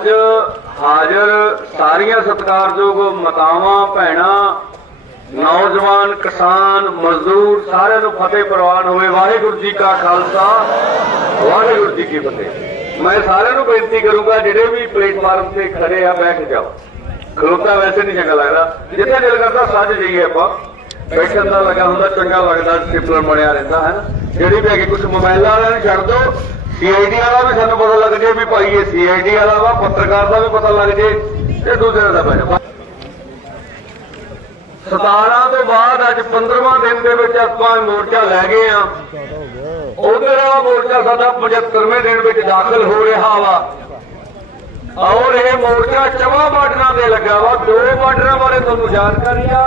ਅੱਜ ਹਾਜ਼ਰ ਸਾਰੀਆਂ ਸਤਿਕਾਰਯੋਗ ਮਾਤਾਵਾਂ, ਭੈਣਾਂ, ਨੌਜਵਾਨ, ਕਿਸਾਨ, ਮਜ਼ਦੂਰ, ਸਾਰਿਆਂ ਨੂੰ ਫਤਿਹ ਪ੍ਰਵਾਨ ਹੋਵੇ। ਵਾਹਿਗੁਰੂ ਜੀ ਕਾ ਖਾਲਸਾ, ਵਾਹਿਗੁਰੂ ਜੀ ਕੀ ਫਤਿਹ। ਮੈਂ ਸਾਰਿਆਂ ਨੂੰ ਬੇਨਤੀ ਕਰੂੰਗਾ, ਜਿਹੜੇ ਵੀ ਪਲੇਟਫਾਰਮ ਤੇ ਖੜੇ ਆ, ਬੈਠ ਜਾਓ। ਖਲੋਤਾ ਵੈਸੇ ਨਹੀਂ ਚੰਗਾ ਲੱਗਦਾ। ਜਿੱਥੇ ਦਿਲ ਕਰਦਾ, ਸੱਜ ਜਾਈਏ ਆਪਾਂ। ਬੈਠਣ ਦਾ ਲੱਗਾ ਹੁੰਦਾ, ਚੰਗਾ ਲੱਗਦਾ ਡਿਸਪਲਨ ਬਣਿਆ ਰਹਿੰਦਾ, ਹੈ ਜਿਹੜੀ ਵੀ ਹੈਗੀ ਕੁਝ ਮੋਬਾਈਲਾਂ ਵਾਲਿਆਂ ਨੂੰ ਛੱਡ ਦਿਓ। ਸੀਆਈਡੀ ਵਾਲਾ ਵੀ ਸਾਨੂੰ ਪਤਾ ਲੱਗ ਜੇ ਵੀ ਭਾਈ ਇਹ ਸੀਆਈਡੀ ਵਾਲਾ ਵਾ, ਪੱਤਰਕਾਰ ਦਾ ਵੀ ਪਤਾ ਲੱਗ ਜੇ ਤੇ ਦੂਸਰੇ ਦਾ ਪੈ 17 ਤੋਂ ਬਾਅਦ ਅੱਜ 15ਵਾਂ ਦਿਨ ਦੇ ਵਿੱਚ ਆਪਾਂ ਮੋਰਚਾ ਲੈ ਗਏ ਆ ਉਧਰ ਵਾਲਾ ਮੋਰਚਾ ਸਾਡਾ 75ਵੇਂ ਦਿਨ ਵਿੱਚ ਦਾਖਲ ਹੋ ਰਿਹਾ ਵਾ। ਔਰ ਇਹ ਮੋਰਚਾ ਚਵਾ ਬਾਰਡਰਾਂ ਤੇ ਲੱਗਾ ਵਾ। ਦੋ ਬਾਰਡਰਾਂ ਬਾਰੇ ਤੁਹਾਨੂੰ ਜਾਣਕਾਰੀ ਆ।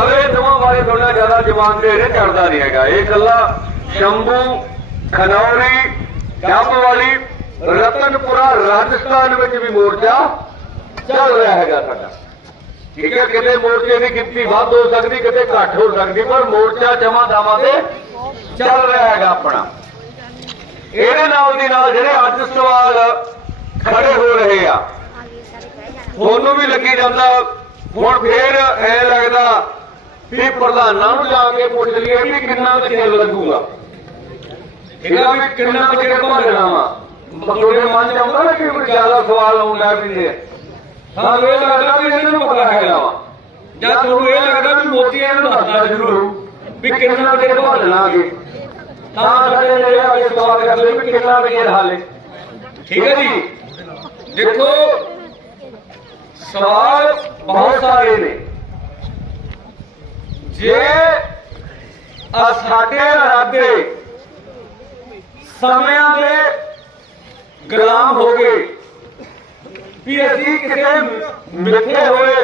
ਅਗਲੇ ਦੋਵਾਂ ਬਾਰੇ ਥੋੜਾ ਜ਼ਿਆਦਾ ਜਵਾਨ ਦੇ ਰੇ ਚੜਦਾ ਨਹੀਂ ਹੈਗਾ। ਇਹ ਗੱਲਾਂ ਸ਼ੰਭੂ ਖਨੌਰੀ ਡੱਬ ਰਤਨਪੁਰਾ, ਰਾਜਸਥਾਨ ਵਿੱਚ ਵੀ ਮੋਰਚਾ ਚੱਲ ਰਿਹਾ ਹੈਗਾ ਸਾਡਾ। ਠੀਕ ਹੈ, ਕਿਤੇ ਮੋਰਚੇ ਦੀ ਗਿਣਤੀ ਵੱਧ ਹੋ ਸਕਦੀ, ਕਿਤੇ ਘੱਟ ਹੋ ਸਕਦੀ, ਪਰ ਮੋਰਚਾ ਜਮਾ ਦਾਵਾ ਤੇ ਚੱਲ ਰਿਹਾ ਹੈਗਾ ਆਪਣਾ। ਇਹਦੇ ਨਾਲ ਦੀ ਨਾਲ ਜਿਹੜੇ ਅੱਜ ਸਵਾਲ ਖੜੇ ਹੋ ਰਹੇ ਆ, ਤੁਹਾਨੂੰ ਵੀ ਲੱਗੀ ਜਾਂਦਾ, ਹੁਣ ਫੇਰ ਐ ਲੱਗਦਾ ਵੀ ਪ੍ਰਧਾਨਾਂ ਨੂੰ ਜਾ ਕੇ ਪੁੱਛ ਲਈਏ ਵੀ ਕਿੰਨਾ ਕੁ ਲੱਗੂਗਾ। ਇਹਦਾ ਵੀ ਕਿੰਨਾ ਚਿਰ ਭਾਲਣਾ ਵਾ? ਤੁਹਾਡੇ ਮਨ ਚ ਆਉਂਦਾ ਨਾ ਕਿ ਕੋਈ ਜ਼ਿਆਦਾ ਸਵਾਲ ਆਉਣ ਲੱਗ ਪੈਂਦੇ ਆ? ਹਾਂ ਇਹ ਲੱਗਦਾ ਵੀ ਇਹਨਾਂ ਨੂੰ ਪਤਾ ਹੈਗਾ ਵਾ। ਜਾਂ ਤੁਹਾਨੂੰ ਇਹ ਲੱਗਦਾ ਵੀ ਮੋਦੀ ਇਹਨਾਂ ਦੱਸਦਾ ਜ਼ਰੂਰ ਵੀ ਕਿੰਨਾ ਚਿਰ ਭਾਲਣਾ ਅਗੇ। ਤਾਂ ਸਾਡੇ ਜਿਹੜੇ ਕੇ ਸਵਾਲ ਕਰਦੇ ਵੀ ਕਿੰਨਾ ਚਿਰ ਹਾਲੇ। ਠੀਕ ਹੈ ਜੀ? ਦੇਖੋ ਸਵਾਲ ਬਹੁਤ ਸਾਰੇ ਨੇ। ਜੇ ਸਾਡੇ ਇਰਾਦੇ ਸਮਿਆਂ ਦੇ ਗੁਲਾਮ ਹੋ ਗਏ। ਵੀ ਅਸੀਂ ਕਿਤੇ ਮਿੱਥੇ ਹੋਏ,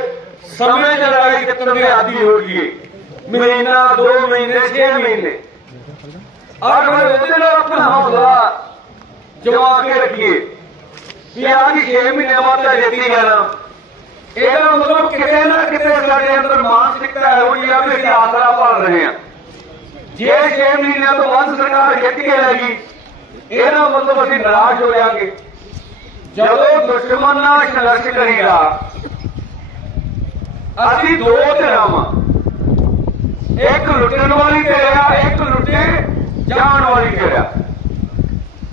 ਸਮੇਂ ਦੀ ਲੜਾਈ ਜਿੱਤਣ ਦੇ ਆਦੀ ਹੋ ਗਏ ਮਹੀਨਾ 2 ਮਹੀਨੇ 6 ਮਹੀਨੇ। ਆਹ ਮੈਂ ਉਹਦੇ ਆਪਣਾ ਹੌਸਲਾ ਜਮਾ ਕੇ ਰੱਖੀਏ। ਵੀ ਆ ਕਿ 6 ਮਹੀਨੇ ਬਾਅਦ ਤਾਂ ਜਿੱਤੀ ਜਾਣਾ ਇਹਦਾ ਮਤਲਬ ਕਿਤੇ ਨਾ ਕਿਤੇ ਸਾਡੇ ਅੰਦਰ ਮਾਨਸਿਕਤਾ ਇਹੋ ਜਿਹੀ ਆ ਵੀ ਅਸੀਂ ਆਸਰਾ ਭਾਲ ਰਹੇ ਹਾਂ। ਜੇ 6 ਮਹੀਨਿਆਂ ਤੋਂ ਬਾਅਦ ਸਰਕਾਰ ਜਿੱਤ ਕੇ ਲੱਗੀ ਇਹਦਾ ਮਤਲਬ ਅਸੀਂ ਨਿਰਾਸ਼ ਹੋ ਜਾਾਂਗੇ ਜਦੋਂ ਦੁਸ਼ਮਣ ਨਾਲ ਸੰਘਰਸ਼ ਕਰੀਦਾ ਅਸੀਂ ਦੋ ਧਿਰਾਂ ਵਾਂ। ਇੱਕ ਲੁੱਟਣ ਵਾਲੀ ਧਿਰ ਆ, ਇੱਕ ਲੁੱਟੇ ਜਾਣ ਵਾਲੀ ਧਿਰ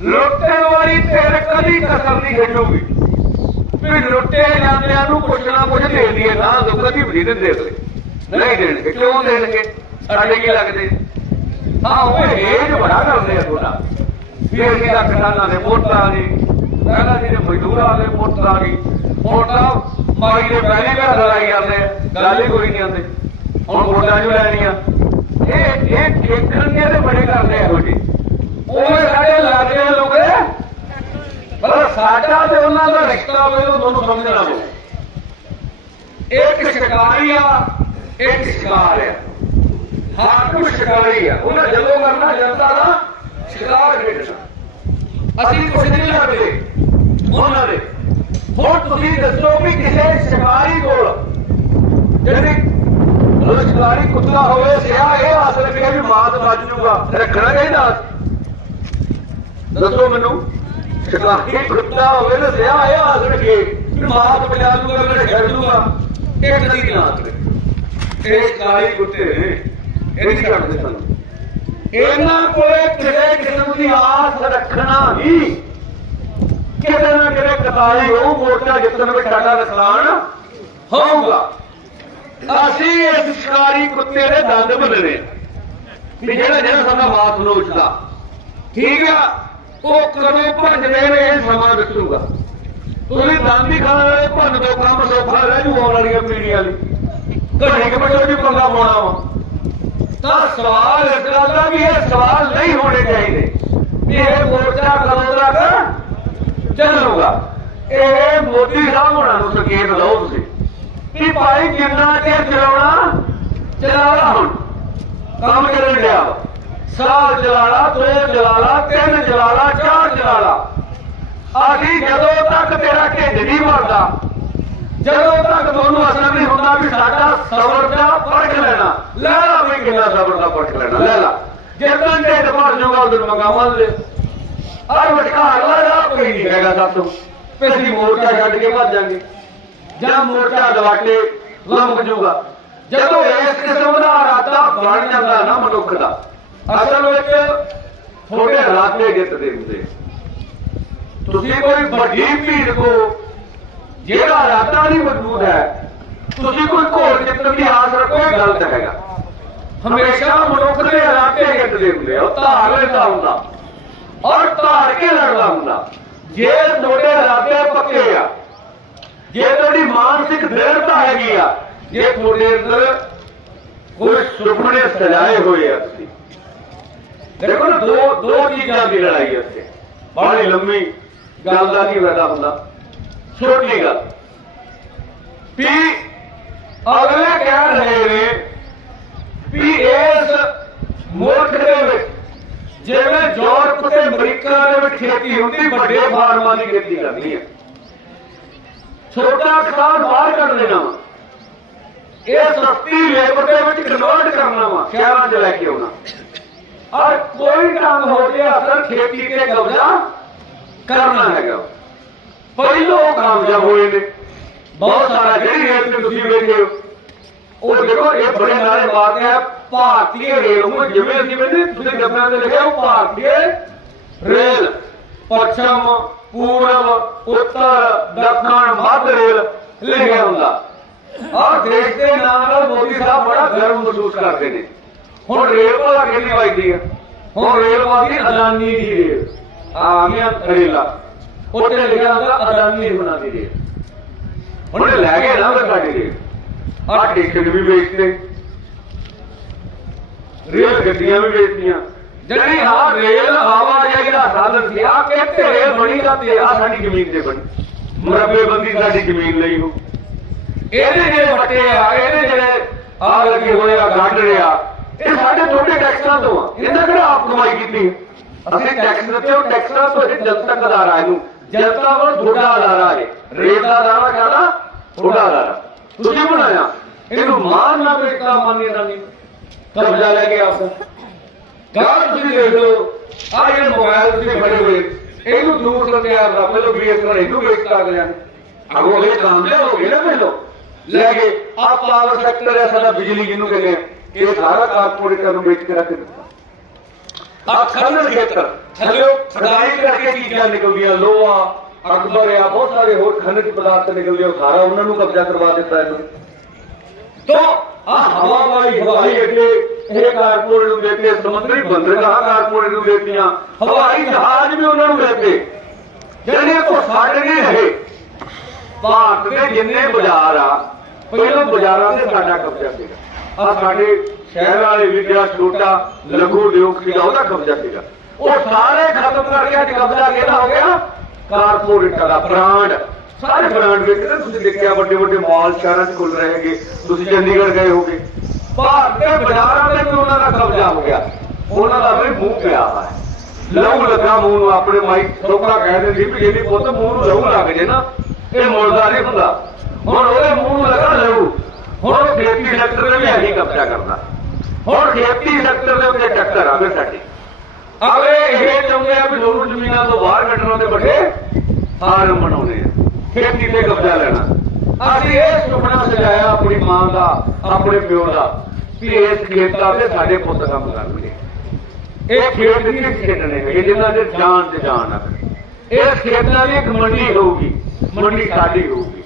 ਲੁੱਟਣ ਵਾਲੀ ਧਿਰ ਕਦੀ ਕਸਰ ਨਹੀਂ ਖੱਟੂਗੀ ਵੀ ਲੁੱਟੇ ਜਾਂਦਿਆਂ ਨੂੰ ਕੁਛ ਨਾ ਕੁਛ ਦੇ ਦਈਏ, ਨਾ ਦੁੱਖ ਕਦੀ ਵੀ ਨਹੀਂ ਦੇਣਗੇ ਨਹੀਂ ਦੇਣਗੇ। ਕਿਉਂ ਦੇਣਗੇ? ਸਾਡੇ ਕੀ ਲੱਗਦੇ? ਹਾਂ, ਉਹ ਹੇਜ ਬੜਾ ਕਰਦੇ ਆ ਤੁਹਾਡਾ। ਵੀ ਅਸੀਂ ਕਿਸਾਨਾਂ ਦੇ ਵੋਟਾਂ ਆ ਗਈ। ਪਹਿਲਾਂ ਜਿਹੜੇ ਮਜ਼ਦੂਰਾਂ ਦੇ ਵੋਟਾਂ ਆ ਗਈ ਵੋਟਾਂ ਮਾਈ ਦੇ ਪਹਿਲੇ ਘਰ ਲੜਾਈ ਜਾਂਦੇ ਗੱਲ ਹੀ ਕੋਈ ਨਹੀਂ ਆਉਂਦੇ। ਹੁਣ ਵੋਟਾਂ ਜੋ ਲੈਣੀਆਂ? ਇਹ ਇਹ ਦੇਖਣ ਦੇ ਤੇ ਬੜੇ ਕਰਦੇ ਆ ਇਹੋ ਜੀ ਉਹ ਸਾਡੇ ਲਾਗੇ ਲੋਕ। ਪਰ ਸਾਡਾ ਤੇ ਉਹਨਾਂ ਦਾ ਰਿਸ਼ਤਾ ਹੋਵੇ, ਉਹ ਤੁਹਾਨੂੰ ਸਮਝਣਾ ਪਊ ਇੱਕ ਸ਼ਿਕਾਰੀ ਆ, ਇੱਕ ਸ਼ਿਕਾਰ ਆ। ਹਾਕਮ ਸ਼ਿਕਾਰੀ ਆ। ਉਹਨਾਂ ਜਦੋਂ ਕਰਨਾ ਜਾਂਦਾ ਨਾ ਸ਼ਿਕਾਰ ਖੇਡਣਾ ਅਸੀਂ ਕੁਝ ਨਹੀਂ ਲੱਗਦੇ ਉਹਨਾਂ ਦੇ। ਹੁਣ ਤੁਸੀਂ ਦੱਸੋ ਵੀ ਕਿਸੇ ਸ਼ਿਕਾਰੀ ਕੋਲ, ਜਿਹੜੀ ਉਹ ਸ਼ਿਕਾਰੀ ਕੁੱਤਾ ਹੋਵੇ, ਸਿਆ ਇਹ ਆਸ ਰੱਖੇ ਵੀ ਮਾਤ ਬਚ ਜੂਗਾ, ਰੱਖਣਾ ਚਾਹੀਦਾ। ਦੱਸੋ ਮੈਨੂੰ, ਸ਼ਿਕਾਰੀ ਕੁੱਤਾ ਹੋਵੇ ਨਾ ਸਿਆ ਇਹ ਆਸ ਰੱਖੇ ਵੀ ਮਾਤ ਬਚਾ ਜੂਗਾ ਮੈਂ ਛੱਡ ਜੂਗਾ। ਇਹ ਕਦੀ ਨਹੀਂ ਆਸ ਰੱਖੇ ਇਹ ਸ਼ਿਕਾਰੀ ਕੁੱਤੇ ਨੇ ਇਹ ਨਹੀਂ ਛੱਡਦੇ ਸਾਨੂੰ। ਇਹਨਾਂ ਕੋਲੇ ਕਿਸੇ ਕਿਸਮ ਦੀ ਆਸ ਰੱਖਣਾ ਹੀ ਕਿਤੇ ਨਾ ਕਿਤੇ ਕਤਾਈ ਹੋਊ, ਮੋਰਚਾ ਜਿੱਤਣ ਵਿੱਚ ਸਾਡਾ ਨੁਕਸਾਨ ਹੋਊਗਾ। ਅਸੀਂ ਇਸ ਸ਼ਿਕਾਰੀ ਕੁੱਤੇ ਦੇ ਦੰਦ ਬੰਨਣੇ ਵੀ ਜਿਹੜਾ ਜਿਹੜਾ ਸਾਡਾ ਮਾਸ ਲੋਚਦਾ ਠੀਕ ਆ? ਉਹ ਕਦੋਂ ਭੱਜਦੇ ਨੇ ਇਹ ਸਮਾਂ ਦੱਸੂਗਾ। ਤੁਸੀਂ ਦੰਦ ਹੀ ਖਾਣ ਵਾਲੇ, ਭੰਨ ਦੋ ਕੰਮ ਸੌਖਾ ਰਹਿ ਜੂ ਆਉਣ ਵਾਲੀਆਂ ਪੀੜੀਆਂ ਲਈ। ਘੜੇ ਕੇ ਬੱਚੋ ਜੀ, ਪੰਗਾ ਪਾਉਣਾ ਵਾ। ਤਾਂ ਸਵਾਲ ਇਸ ਗੱਲ ਦਾ ਵੀ ਇਹ ਸਵਾਲ ਨਹੀਂ ਹੋਣੇ ਚਾਹੀਦੇ। ਵੀ ਇਹ ਮੋਰਚਾ ਕਦੋਂ ਤੱਕ ਚੱਲੂਗਾ ਇਹ ਮੋਦੀ ਸਾਹਿਬ ਹੋਣਾ ਨੂੰ ਸੰਕੇਤ ਦਿਓ ਤੁਸੀਂ। ਕਿ ਭਾਈ ਜਿੰਨਾ ਚਿਰ ਚਲਾਉਣਾ ਚਲਾ ਹੁਣ। ਕੰਮ ਕਰਨ ਲਿਆ ਵਾ। ਸਾਲ ਚਲਾਲਾ, ਦੋ ਚਲਾਲਾ, ਤਿੰਨ ਜਲਾਲਾ ਚਾਰ ਜਲਾਲਾ ਅਸੀਂ ਜਦੋਂ ਤੱਕ ਤੇਰਾ ਢਿੱਡ ਨਹੀਂ ਭਰਦਾ ਜਦੋਂ ਤੱਕ ਤੁਹਾਨੂੰ ਅਸਰ ਨਹੀਂ ਹੁੰਦਾ ਵੀ ਸਾਡਾ ਸਬਰ ਦਾ ਪਰਖ ਲੈਣਾ ਲੈ ਲਾ ਵੀ ਕਿੰਨਾ ਪਰਖ ਲੈਣਾ। ਲੈ ਲਾ। ਜਦੋਂ ਢਿੱਡ ਭਰ ਜਾਊਗਾ ਉਦੋਂ ਮੰਗਾ ਮੰਨ ਲੈ ਅਰ ਵਟਕਾ ਅਗਲਾ ਦਾ ਕੋਈ ਨਹੀਂ ਹੈਗਾ ਸਾਤੋਂ ਅਸੀਂ ਮੋਰਚਾ ਛੱਡ ਕੇ ਭੱਜ ਜਾਾਂਗੇ। ਜਾਂ ਮੋਰਚਾ ਦਵਾਟੇ ਲੰਘ ਜਾਊਗਾ। ਜਦੋਂ ਇਸ ਕਿਸਮ ਦਾ ਇਰਾਦਾ ਬਣ ਜਾਂਦਾ ਨਾ ਮਨੁੱਖ ਦਾ ਅਸਲ ਵਿੱਚ ਥੋੜੇ ਇਰਾਦੇ ਜਿੱਤਦੇ ਹੁੰਦੇ ਤੁਸੀਂ ਕੋਈ ਵੱਡੀ ਭੀੜ ਕੋ ਜਿਹੜਾ ਇਰਾਦਾ ਨਹੀਂ ਮੌਜੂਦ ਹੈ ਤੁਸੀਂ ਕੋਈ ਘੋਲ ਜਿੱਤਣ ਦੀ ਆਸ ਰੱਖੋ ਇਹ ਗਲਤ ਹੈਗਾ। ਹਮੇਸ਼ਾ ਮਨੁੱਖ ਦੇ ਇਰਾਦੇ ਜਿੱਤਦੇ ਹੁੰਦੇ ਆ ਧਾਰ ਲੈਂਦਾ ਹੁੰਦਾ। ਔਰ ਧਾਰ ਕੇ ਲੜਦਾ ਹੁੰਦਾ। ਜੇ ਤੁਹਾਡੇ ਇਰਾਦੇ ਪੱਕੇ ਆ, ਜੇ ਤੁਹਾਡੀ ਮਾਨਸਿਕ ਦ੍ਰਿੜਤਾ ਹੈਗੀ ਆ, ਜੇ ਤੁਹਾਡੇ ਅੰਦਰ ਕੋਈ ਸੁਪਨੇ ਸਜਾਏ ਹੋਏ ਆ ਤੁਸੀਂ। ਦੇਖੋ ਨਾ, ਦੋ ਦੋ ਚੀਜ਼ਾਂ ਦੀ ਲੜਾਈ ਹੈ ਇੱਥੇ। ਬੜੀ ਲੰਮੀ ਗੱਲ ਦਾ ਕੀ ਫਾਇਦਾ ਹੁੰਦਾ। ਛੋਟੀ ਗੱਲ। ਵੀ ਅਗਲੇ ਕਹਿ ਰਹੇ ਨੇ ਵੀ ਇਸ ਮੁਲਕ ਦੇ ਵਿੱਚ, ਜਿਵੇਂ ਯੂਰਪ ਤੇ ਅਮਰੀਕਾ ਦੇ ਵਿੱਚ ਖੇਤੀ ਹੁੰਦੀ, ਵੱਡੇ ਫਾਰਮਾਂ ਦੀ ਖੇਤੀ ਕਰਨੀ ਹੈ। ਛੋਟਾ ਕਿਸਾਨ ਬਾਹਰ ਕੱਢ ਦੇਣਾ ਇਹ ਸਸਤੀ ਲੇਬਰ ਦੇ ਵਿੱਚ ਕਨਵਰਟ ਕਰਨਾ ਵਾ, ਸ਼ਹਿਰਾਂ 'ਚ ਲੈ ਕੇ ਆਉਣਾ। ਔਰ ਕੋਈ ਕੰਮ ਹੋ ਗਿਆ ਅਸਰ ਖੇਤੀ ਤੇ ਕਬਜ਼ਾ ਕਰਨਾ ਹੈਗਾ ਪਹਿਲੋਂ ਕਾਮਯਾਬ ਹੋਏ ਨੇ। ਬਹੁਤ ਸਾਰਾ ਜਿਹੜੀ ਰੇਲ ਤੁਸੀਂ ਵੇਖੇ ਹੋ ਉਹ ਦੇਖੋ ਇਹ ਬੜੇ ਨਾਰੇ ਮਾਰਦੇ ਆ ਭਾਰਤੀ ਰੇਲ ਨੂੰ ਜਿਵੇਂ ਅਸੀਂ ਕਹਿੰਦੇ ਤੁਸੀਂ ਡੱਬਿਆਂ ਤੇ ਲਿਖਿਆ ਉਹ ਭਾਰਤੀ ਰੇਲ ਪੱਛਮ ਪੂਰਬ ਉੱਤਰ ਦੱਖਣ ਮੱਧ ਰੇਲ ਲਿਖਿਆ ਹੁੰਦਾ। ਔਰ ਦੇਸ਼ ਦੇ ਨਾਂ ਨਾਲ ਮੋਦੀ ਸਾਹਿਬ ਬੜਾ ਗਰਵ ਮਹਿਸੂਸ ਕਰਦੇ ਨੇ। ਹੁਣ ਰੇਲ ਭਲਾ ਕਿੰਨੀ ਵੱਜਦੀ ਹੈ। ਹੁਣ ਰੇਲ ਵੱਜਦੀ ਅਦਾਨੀ ਦੀ ਰੇਲ ਆਮੀਆਂ ਰੇਲਾ। ਉੱਤੇ ਲਿਖਿਆ ਹੁੰਦਾ ਅਦਾਨੀ ਬਣਾ ਦੀ ਰੇਲ। ਹੁਣ ਲੈ ਗਏ ਨਾ ਉਹ ਸਾਡੀ ਰੇਲ। ਆਹ ਟਿਕਟ ਵੀ ਵੇਚਦੇ ਰੇਲ ਗੱਡੀਆਂ ਵੀ ਵੇਚਦੀਆਂ ਜਿਹੜੀ ਹਾਂ ਰੇਲ ਆਵਾਜਾਈ ਦਾ ਸਾਧਨ ਸੀ ਆ ਕਿੱਥੇ ਬਣੀ ਦਾ ਤੇ ਆ ਸਾਡੀ ਜ਼ਮੀਨ ਤੇ ਬਣੀ। ਮੁਰੱਬੇ ਬੰਦੀ ਸਾਡੀ ਜ਼ਮੀਨ ਲਈ ਹੋ। ਇਹਦੇ ਜਿਹੜੇ ਵੱਟੇ ਆ ਇਹਦੇ ਜਿਹੜੇ ਆ ਲੱਗੇ ਹੋਏ ਆ ਗੱਡ ਰਿਆ ਇਹ ਸਾਡੇ ਛੋਟੇ ਟੈਕਸਾਂ ਤੋਂ ਆ। ਇਹਨਾਂ ਕਿਹੜਾ ਆਪ ਕਮਾਈ ਕੀਤੀ ਅਸੀਂ ਟੈਕਸ ਦਿੱਤੇ ਉਹ ਟੈਕਸਾਂ ਤੋਂ ਇਹ ਜਨਤਕ ਅਦਾਰਾ ਇਹਨੂੰ। ਜਨਤਾ ਕੋਲ ਥੋੜਾ ਅਦਾਰਾ ਹੈ। ਰੇਟ ਦਾ ਅਦਾਰਾ ਕਹਦਾ ਥੋੜਾ ਅਦਾਰਾ ਤੁਸੀਂ ਬਣਾਇਆ? ਇਹਨੂੰ ਮਾਨ ਨਾ ਬੇਟਾ ਮੰਨੀ ਨਾ ਨਹੀਂ। ਕਬਜ਼ਾ ਲੈ ਕੇ ਆਪਦਾ ਗੱਲ ਤੁਸੀਂ ਦੇਖ ਲਓ ਆ ਇਹ ਮੋਬਾਈਲ ਤੁਸੀਂ ਫੜੇ ਹੋਏ ਇਹਨੂੰ ਦੂਰ ਸੰਦਿਆ ਦਾ ਪਹਿਲਾਂ ਵੀ ਇਸ ਤਰ੍ਹਾਂ ਇਹਨੂੰ ਵੇਚਤਾ ਗਿਆ ਅਗੋ ਇਹ ਕਾਮਯਾਬ ਹੋ ਗਏ ਨਾ ਪਹਿਲਾਂ ਲੈ ਕੇ ਆ ਪਾਵਰ ਸੈਕਟਰ ਹੈ ਸਾਡਾ ਬਿਜਲੀ ਜਿਹਨੂੰ ਕਹਿੰਦੇ ਆ? ਇਹ ਸਾਰਾ ਕਾਰਪੋਰੇਟਾਂ ਨੂੰ ਵੇਚ ਕੇ ਰੱਖ ਦਿੱਤਾ ਆ ਖੰਡਨ ਖੇਤਰ। ਥੱਲੇ ਖੜਾਈ ਕਰਕੇ ਚੀਜ਼ਾਂ ਨਿਕਲਦੀਆਂ ਲੋਹਾ ਅਕਬਰ ਆ ਬਹੁਤ ਸਾਰੇ ਹੋਰ ਖਣਿਜ ਪਦਾਰਥ ਨਿਕਲਦੇ ਉਹ ਸਾਰਾ ਉਹਨਾਂ ਨੂੰ ਕਬਜ਼ਾ ਕਰਵਾ ਦਿੱਤਾ ਇਹਨੂੰ। तो आ हवा वाली हवाई अड्डे ਇਹ ਕਾਰਪੋਰੇਟ ਨੂੰ ਦੇਤੇ ਸਮੁੰਦਰੀ ਬੰਦਰਗਾਹ ਕਾਰਪੋਰੇਟ ਨੂੰ ਦੇਤੀਆਂ ਹਵਾਈ ਜਹਾਜ਼ ਵੀ ਉਹਨਾਂ ਨੂੰ ਦੇਤੇ ਜਿਹੜੇ ਕੋ ਸਾਡੇ ਨਹੀਂ ਰਹੇ ਭਾਰਤ ਦੇ ਜਿੰਨੇ ਬਾਜ਼ਾਰ ਆ ਪਹਿਲਾਂ ਬਾਜ਼ਾਰਾਂ ਤੇ ਸਾਡਾ ਕਬਜ਼ਾ ਸੀਗਾ ਆ ਸਾਡੇ ਸ਼ਹਿਰ ਵਾਲੇ ਵਿਦਿਆ ਛੋਟਾ ਲਘੂ ਉਦਯੋਗ ਸੀਗਾ ਉਹਦਾ ਕਬਜ਼ਾ ਸੀਗਾ ਉਹ ਸਾਰੇ ਖਤਮ ਕਰਕੇ ਅੱਜ ਕਬਜ਼ਾ ਕਿਹਦਾ ਹੋ ਗਿਆ ਕਾਰਪੋਰੇਟਾਂ ਦਾ ਬ੍ਰਾਂਡ ਸਾਰੇ ਬ੍ਰਾਂਡ ਵੇਖਦੇ ਨਾ, ਤੁਸੀਂ ਦੇਖਿਆ ਵੱਡੇ ਵੱਡੇ ਮਾਲ ਸ਼ਹਿਰਾਂ 'ਚ ਖੁੱਲ ਰਹੇ ਹੈਗੇ, ਤੁਸੀਂ ਚੰਡੀਗੜ੍ਹ ਗਏ ਹੋਗੇ। ਭਾਰਤ ਦੇ ਬਾਜ਼ਾਰਾਂ ਤੇ ਵੀ ਉਹਨਾਂ ਦਾ ਕਬਜ਼ਾ ਹੋ ਗਿਆ। ਉਹਨਾਂ ਦਾ ਵੀ ਮੂੰਹ ਪਿਆ ਹੈ ਲਹੂ ਲੱਗਾ ਮੂੰਹ ਨੂੰ, ਆਪਣੇ ਮਾਈ ਲੋਕਾਂ ਕਹਿੰਦੇ ਸੀ ਵੀ ਇਹਦੀ ਪੁੱਤ ਮੂੰਹ ਨੂੰ ਲਹੂ ਲੱਗ ਜੇ ਨਾ, ਇਹ ਮੁਰਦਾ ਨਹੀਂ ਹੁੰਦਾ। ਹੁਣ ਉਹਦੇ ਮੂੰਹ ਨੂੰ ਲੱਗਾ ਲਹੂ। ਹੁਣ ਖੇਤੀ ਸੈਕਟਰ ਦੇ ਵੀ ਇਹੀ ਕਬਜ਼ਾ ਕਰਦਾ। ਹੁਣ ਖੇਤੀ ਸੈਕਟਰ ਦੇ ਉੱਤੇ ਟੱਕਰ ਆਵੇ ਸਾਡੀ। ਅਗਲੇ ਇਹ ਚਾਹੁੰਦੇ ਆ ਵੀ ਲੋਕ ਜ਼ਮੀਨਾਂ ਤੋਂ ਬਾਹਰ ਕੱਢਣਾ ਤੇ ਵੱਡੇ ਫਾਰਮ ਬਣਾਉਣੇ ਆ। ਖੇਤੀ ਤੇ ਕਬਜ਼ਾ ਲੈਣਾ। ਅਸੀਂ ਇਹ ਸੁਪਨਾ ਸਜਾਇਆ ਆਪਣੀ ਮਾਂ ਦਾ, ਆਪਣੇ ਪਿਓ ਦਾ, ਵੀ ਇਸ ਖੇਤਾਂ ਤੇ ਸਾਡੇ ਪੁੱਤ ਕੰਮ ਕਰਨਗੇ ਇਹ ਖੇਤ ਨਹੀਂ ਖੇਡਣੇ ਹੈਗੇ ਜਿਨ੍ਹਾਂ ਦੇ ਜਾਨ ਤੇ ਜਾਨ ਆ। ਇਸ ਖੇਤਾਂ ਦੀ ਇੱਕ ਮੰਡੀ ਹੋਊਗੀ, ਮੰਡੀ ਸਾਡੀ ਹੋਊਗੀ।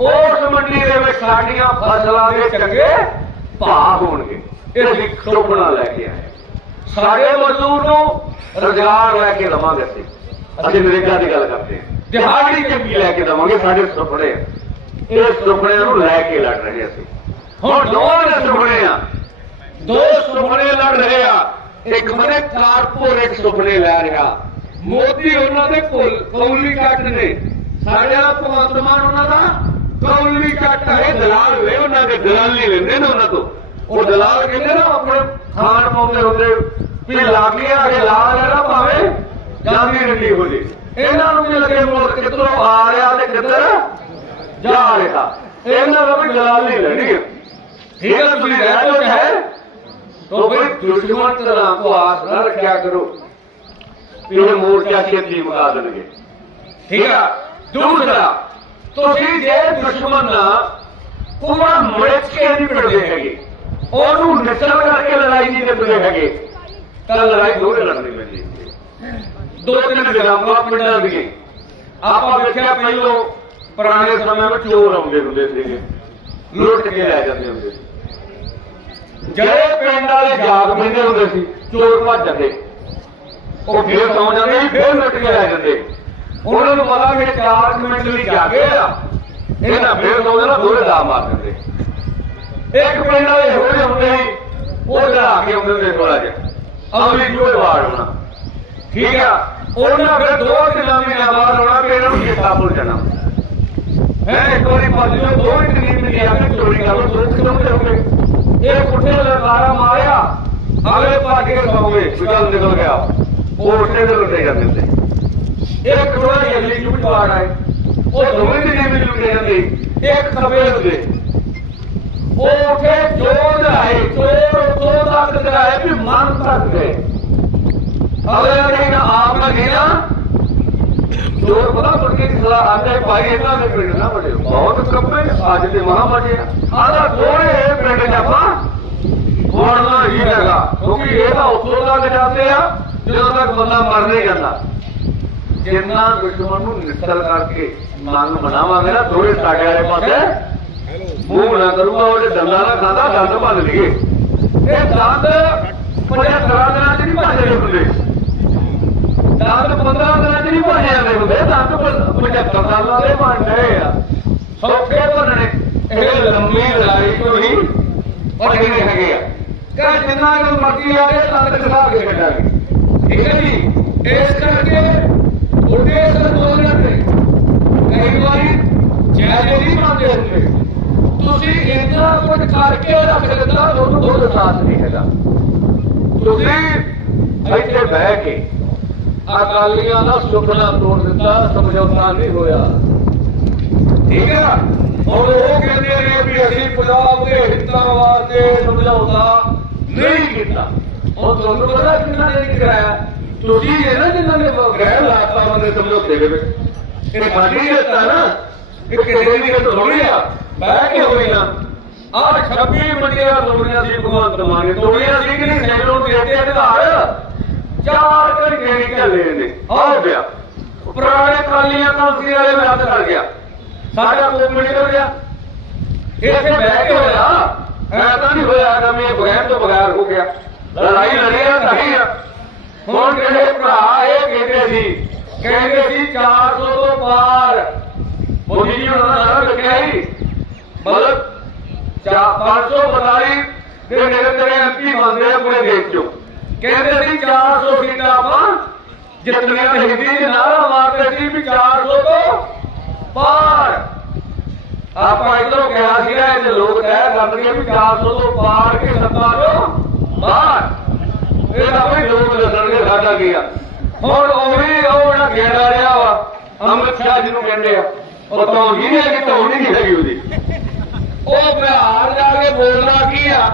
ਉਸ ਮੰਡੀ ਦੇ ਵਿੱਚ ਸਾਡੀਆਂ ਫਸਲਾਂ ਦੇ ਚੰਗੇ ਭਾਅ ਹੋਣਗੇ। ਇਹ ਅਸੀਂ ਸੁਪਨਾ ਲੈ ਕੇ ਆਏ। ਸਾਰੇ ਮਜ਼ਦੂਰ ਨੂੰ ਰੁਜ਼ਗਾਰ ਲੈ ਕੇ ਦਵਾਂਗੇ ਅਸੀਂ। ਅਸੀਂ ਨਰੇਗਾ ਦੀ ਗੱਲ ਕਰਦੇ ਹਾਂ। ਦਿਹਾੜੀ ਚੰਗੀ ਲੈ ਕੇ ਦਵਾਂਗੇ ਸਾਡੇ ਸੁਪਨੇ। ਇਹ ਸੁਪਨਿਆਂ ਨੂੰ ਲੈ ਕੇ ਲੜ ਰਹੇ ਅਸੀਂ। ਹੁਣ ਦੋਵਾਂ ਸੁਪਨੇ ਆ। ਦੋ ਸੁਪਨੇ ਲੜ ਰਹੇ ਆ। ਇੱਕ ਮਨੇ ਕਾਰਪੋਰੇਟ ਸੁਪਨੇ ਲੈ ਰਿਹਾ। ਮੋਦੀ ਉਹਨਾਂ ਦੇ ਕੋਲ ਕੌਲੀ ਕੱਟ ਨੇ। ਸਾਡੇ ਭਗਵੰਤ ਮਾਨ ਉਹਨਾਂ ਦਾ ਕੌਲੀ ਕੱਟ ਹੈ ਦਲਾਲ ਵੇ ਉਹਨਾਂ ਦੇ ਦਲਾਲੀ ਲੈਂਦੇ ਨੇ ਉਹਨਾਂ ਤੋਂ। ਉਹ ਦਲਾਲ ਕਹਿੰਦੇ ਨਾ ਆਪਣੇ ਖਾਣ ਪਾਉਂਦੇ ਹੁੰਦੇ ਵੀ ਲਾਗੇ ਆ ਕੇ ਲਾਲ ਹੈ ਨਾ ਭਾਵੇਂ ਜਾਂਦੀ ਰੰਡੀ ਹੋ ਜੇ। ਇਹਨਾਂ ਨੂੰ ਵੀ ਲੱਗੇ ਮੁਲਕ ਕਿੱਧਰੋਂ ਆ ਰਿਹਾ ਤੇ ਕਿੱਧਰ ਜਾ ਰਿਹਾ ਇਹਨਾਂ ਦਾ ਵੀ ਦਲਾਲ ਨਹੀਂ ਲੈਣੀ ਹੈ ठीक है तुझे रहते हो है तो भाई दुश्मन तरह को आस न रखा करो ये मोर्चा छेती मुका देंगे ठीक है ਦੂਸਰਾ ਤੁਸੀਂ ਜੇ ਦੁਸ਼ਮਣ ਪੂਰਾ ਮਿਰਚ ਕੇ ਨਹੀਂ ਮਿਲਦੇ ਹੈਗੇ ਉਹਨੂੰ ਨਿਸਲ ਕਰਕੇ ਲੜਾਈ ਨਹੀਂ ਲੜਦੇ ਹੈਗੇ ਤਾਂ ਲੜਾਈ ਦੋਹਰੇ ਲੜਨੀ ਪੈਂਦੀ ਹੈ। ਦੋ ਤਿੰਨ ਗਰਾਮਾਂ ਪਿੰਡਾਂ ਦੀਆਂ। ਆਪਾਂ ਵੇਖਿਆ ਪਹਿਲੋਂ ਪੁਰਾਣੇ ਸਮੇਂ ਵਿੱਚ ਚੋਰ ਆਉਂਦੇ ਹੁੰਦੇ ਸੀਗੇ। ਲੁੱਟ ਕੇ ਲੈ ਜਾਂਦੇ ਹੁੰਦੇ ਸੀ। ਜਿਹੜੇ ਪਿੰਡ ਵਾਲੇ ਜਾਗ ਪੈਂਦੇ ਹੁੰਦੇ ਸੀ ਚੋਰ ਭੱਜ ਜਾਂਦੇ। ਉਹ ਫੇਰ ਸੌ ਜਾਂਦੇ ਸੀ ਫੇਰ ਲੁੱਟ ਕੇ ਲੈ ਜਾਂਦੇ। ਉਹਨਾਂ ਨੂੰ ਪਤਾ ਕਿ 4 ਮਿੰਟ ਲਈ ਜਾਗੇ ਆ। ਇਹਨਾਂ ਫੇਰ ਸੌ ਜਾਣਾ ਦੋਰੇ ਦਾ ਮਾਰ ਦਿੰਦੇ। ਇੱਕ ਪਿੰਡ ਵਾਲੇ ਜਿਹੇ ਹੁੰਦੇ ਸੀ ਉਹ ਡਰਾ ਕੇ ਆਉਂਦੇ ਹੁੰਦੇ ਥੋੜਾ ਜਿਹਾ। ਅਮਲੀ ਜੂਏ ਵਾੜ ਹੋਣਾ। ਠੀਕ ਆ। ਉਹਨਾਂ ਫਿਰ ਦੋ ਤਿੰਨ ਮਹੀਨੇ ਬਾਅਦ ਆਉਣਾ ਇਹਨਾਂ ਨੂੰ ਚੇਤਾ ਭੁੱਲ ਜਾਣਾ। ਹੈ ਇੱਕ ਵਾਰੀ ਪੱਜ ਜੋ ਦੋ ਹੀ ਤਰੀਕ ਨੂੰ ਕੇ ਚੋਰੀ ਕਰ ਲੋ ਦੋ ਕਿਲੋਮੀਟਰ ਹੋ ਗਏ। ਇਹ ਪੁੱਠੇ ਲਗਾਰਾ ਮਾਰਿਆ, ਅਗਲੇ ਭੱਜ ਕੇ ਸੌ ਗਏ ਨਿਕਲ ਗਿਆ। ਉਹ ਉੱਠੇ ਦੇ ਲੁੱਟੇ ਜਾਂਦੇ ਹੁੰਦੇ। ਇੱਕ ਥੋੜਾ ਅਗਲੀ ਜੂਟ ਵਾੜ ਆਏ ਉਹ ਦੋਵੇਂ ਦੀ ਨੀਂਦ ਲੁੱਟੇ ਜਾਂਦੇ। ਇੱਕ ਖਬੇ ਹੁੰਦੇ ਉਹ ਉਠੇ ਜੋਰ ਆਏ, ਚੋਰ ਉਤੋਂ ਤੱਕ ਕਰਾਏ ਵੀ ਮਨ ਤੱਕ ਗਏ। ਅਗਲੇ ਦਿਨ ਆਪ ਨਾ ਗਿਆ ਜੋਰ ਪਤਾ ਮੁੜ ਕੇ ਖਲਾ ਆਂਦੇ ਭਾਈ ਇਹਨਾਂ ਦੇ ਪਿੰਡ ਨਾ ਬੜੇ ਬਹੁਤ ਕੱਪੇ ਅੱਜ ਦੇ ਮਹਾ ਬੜੇ ਆਦਾ ਥੋੜੇ ਪਿੰਡ ਚ ਆਪਾਂ ਹੀ ਹੈਗਾ। ਕਿਉਂਕਿ ਇਹ ਤਾਂ ਉੱਥੋਂ ਤੱਕ ਜਾਂਦੇ ਆ, ਜਦੋਂ ਤੱਕ ਬੰਦਾ ਮਰ ਨਹੀਂ ਜਾਂਦਾ। ਜਿੰਨਾ ਦੁਸ਼ਮਣ ਨੂੰ ਨਿਸਲ ਕਰਕੇ ਮਨ ਬਣਾਵਾਂਗੇ ਨਾ ਥੋੜੇ ਸਾਡੇ ਵਾਲੇ ਪਾਸੇ, ਮੂੰਹ ਨਾ ਕਰੂਗਾ, ਉਹਦੇ ਦੰਦਾਂ ਨਾਲ ਖਾਂਦਾ, ਦੰਦ ਭੰਨ ਲਈਏ। ਇਹ ਦੰਦ ਪੰਜਾਂ ਤਰ੍ਹਾਂ ਦਿਨਾਂ ਚ ਨਹੀਂ ਭੰਨਦੇ ਹੁੰਦੇ। ਦੰਦ 15 ਦਿਨਾਂ ਚ ਨਹੀਂ ਭੰਨੇ ਹੁੰਦੇ ਦੰਦ 75 ਸਾਲਾਂ ਦੇ ਭੰਨੇ ਆ। ਸੌਖੇ ਭੰਨਣੇ ਇਹ ਲੰਮੀ ਲੜਾਈ ਤੋਂ ਹੀ ਭੰਨਣੇ ਹੈਗੇ ਆ। ਕਹ ਜਿੰਨਾ ਕੁ ਮਰਜ਼ੀ ਆ ਕੇ ਦੰਦ ਖਾ ਕੇ ਕੱਢਾਂਗੇ। ਠੀਕ ਹੈ ਜੀ? ਇਸ ਕਰਕੇ ਤੁਹਾਡੇ ਸਰਦੋਲਨ ਤੇ ਕਈ ਵਾਰੀ ਜਾਇਜ਼ ਨਹੀਂ ਮੰਨਦੇ ਹੁੰਦੇ। ਤੁਸੀਂ ਇੰਨਾ ਕੁਝ ਕਰਕੇ ਰੱਖ ਦਿੱਤਾ, ਤੁਹਾਨੂੰ ਕੋਈ ਸਾਥ ਨਹੀਂ ਹੈਗਾ। ਤੁਸੀਂ ਇੱਥੇ ਬਹਿ ਕੇ ਅਕਾਲੀਆਂ ਦਾ ਸੁਪਨਾ ਤੋੜ ਦਿੱਤਾ, ਸਮਝੌਤਾ ਨਹੀਂ ਹੋਇਆ। ਠੀਕ ਹੈ? ਹੁਣ ਉਹ ਕਹਿੰਦੇ ਨੇ ਵੀ ਅਸੀਂ ਪੰਜਾਬ ਦੇ ਹਿੱਤਾਂ ਵਾਸਤੇ ਸਮਝੌਤਾ ਨਹੀਂ ਕੀਤਾ। ਉਹ ਤੁਹਾਨੂੰ ਪਤਾ ਕਿੰਨਾ ਨੇ ਕਰਾਇਆ? ਤੁਸੀਂ ਇਹ ਨਾ ਜਿੰਨਾਂ ਨੇ ਗ੍ਰਹਿ ਲਾਤਾ ਬੰਦੇ ਸਮਝੌਤੇ ਦੇ ਵਿੱਚ। ਇਹ ਸਾਡੀ ਹਿੱਤਾ ਨਾ। ਇਹ ਕਿਸੇ ਦੀ ਗੱਲ ਥੋੜੀ ਆ। ਬਹਿ ਕੇ ਹੋਈ ਨਾ ਆਹ 26 ਮੰਡੀਆਂ ਲੋੜੀਆਂ ਸੀ ਭਗਵੰਤ ਮਾਨ ਨੇ। ਤੋੜੀਆਂ ਸੀ ਕਿ ਨਹੀਂ? ਸੈਕਟਰ ਦੇ ਅੱਡੇ ਅਧਿਕਾਰ ਚਾਰ ਘੰਟੇ ਚੱਲੇ ਨੇ। ਆਹ ਗਿਆ। ਪੁਰਾਣੇ ਕਾਲੀਆਂ ਕਾਂਸੀ ਵਾਲੇ ਮੈਂ ਹੱਥ ਕਰ ਗਿਆ। ਸਾਡਾ ਕੋਮ ਨਿਕਲ ਗਿਆ ਇੱਥੇ ਬਹਿ ਕੇ ਹੋਇਆ। ਐ ਤਾਂ ਨਹੀਂ ਹੋਇਆ ਕਿ ਮੈਂ ਬਗੈਰ ਤੋਂ ਬਗੈਰ ਹੋ ਗਿਆ। ਲੜਾਈ ਲੜਿਆ ਸਹੀ ਆ। ਹੁਣ ਜਿਹੜੇ ਭਰਾ ਇਹ ਕਹਿੰਦੇ ਸੀ? ਕਹਿੰਦੇ ਸੀ 400 ਤੋਂ ਪਾਰ। ਮੋਦੀ ਜੀ ਉਹਨਾਂ ਦਾ ਨਾਮ ਰੱਖਿਆ ਹੀ ਮਤਲਬ 542 ਦੇ ਨੇੜੇ ਤੇਰੇ ਐਮਪੀ ਬਣਦੇ ਆ ਪੂਰੇ ਦੇਸ਼ ਚੋਂ ਕਹਿੰਦੇ ਸੀ 400 ਸੀਟਾਂ ਆਪਾਂ ਜਿੱਤਣੀਆਂ ਤੇ ਹਿੰਦੀ ਨਾਰਾ ਮਾਰਦੇ ਸੀ ਵੀ 400 ਤੋਂ ਪਾਰ। ਆਪਾਂ ਇਧਰੋਂ ਕਿਹਾ ਸੀਗਾ ਇਹ ਲੋਕ ਤੈਅ ਕਰਨਗੇ ਵੀ 400 ਤੋਂ ਪਾਰ ਕੇ ਸੱਤਾ ਚੋਂ ਬਾਹਰ ਇਹ ਤਾਂ ਵੀ ਲੋਕ ਦੱਸਣਗੇ ਸਾਡਾ ਕੀ ਆ। ਹੁਣ ਉਹ ਵੀ ਉਹ ਜਿਹੜਾ ਗੇੜਾ ਰਿਹਾ ਵਾ ਅੰਮ੍ਰਿਤ ਸ਼ਾਹ ਜਿਹਨੂੰ ਕਹਿੰਦੇ ਆ ਉਹ ਤਾਂ ਹੀ ਨਹੀਂ ਹੈਗੀ ਤਾਂ ਨਹੀਂ ਹੈਗੀ ਉਹਦੀ। ਉਹ ਬਿਹਾਰ ਜਾ ਕੇ ਬੋਲਣਾ ਕੀ ਆ?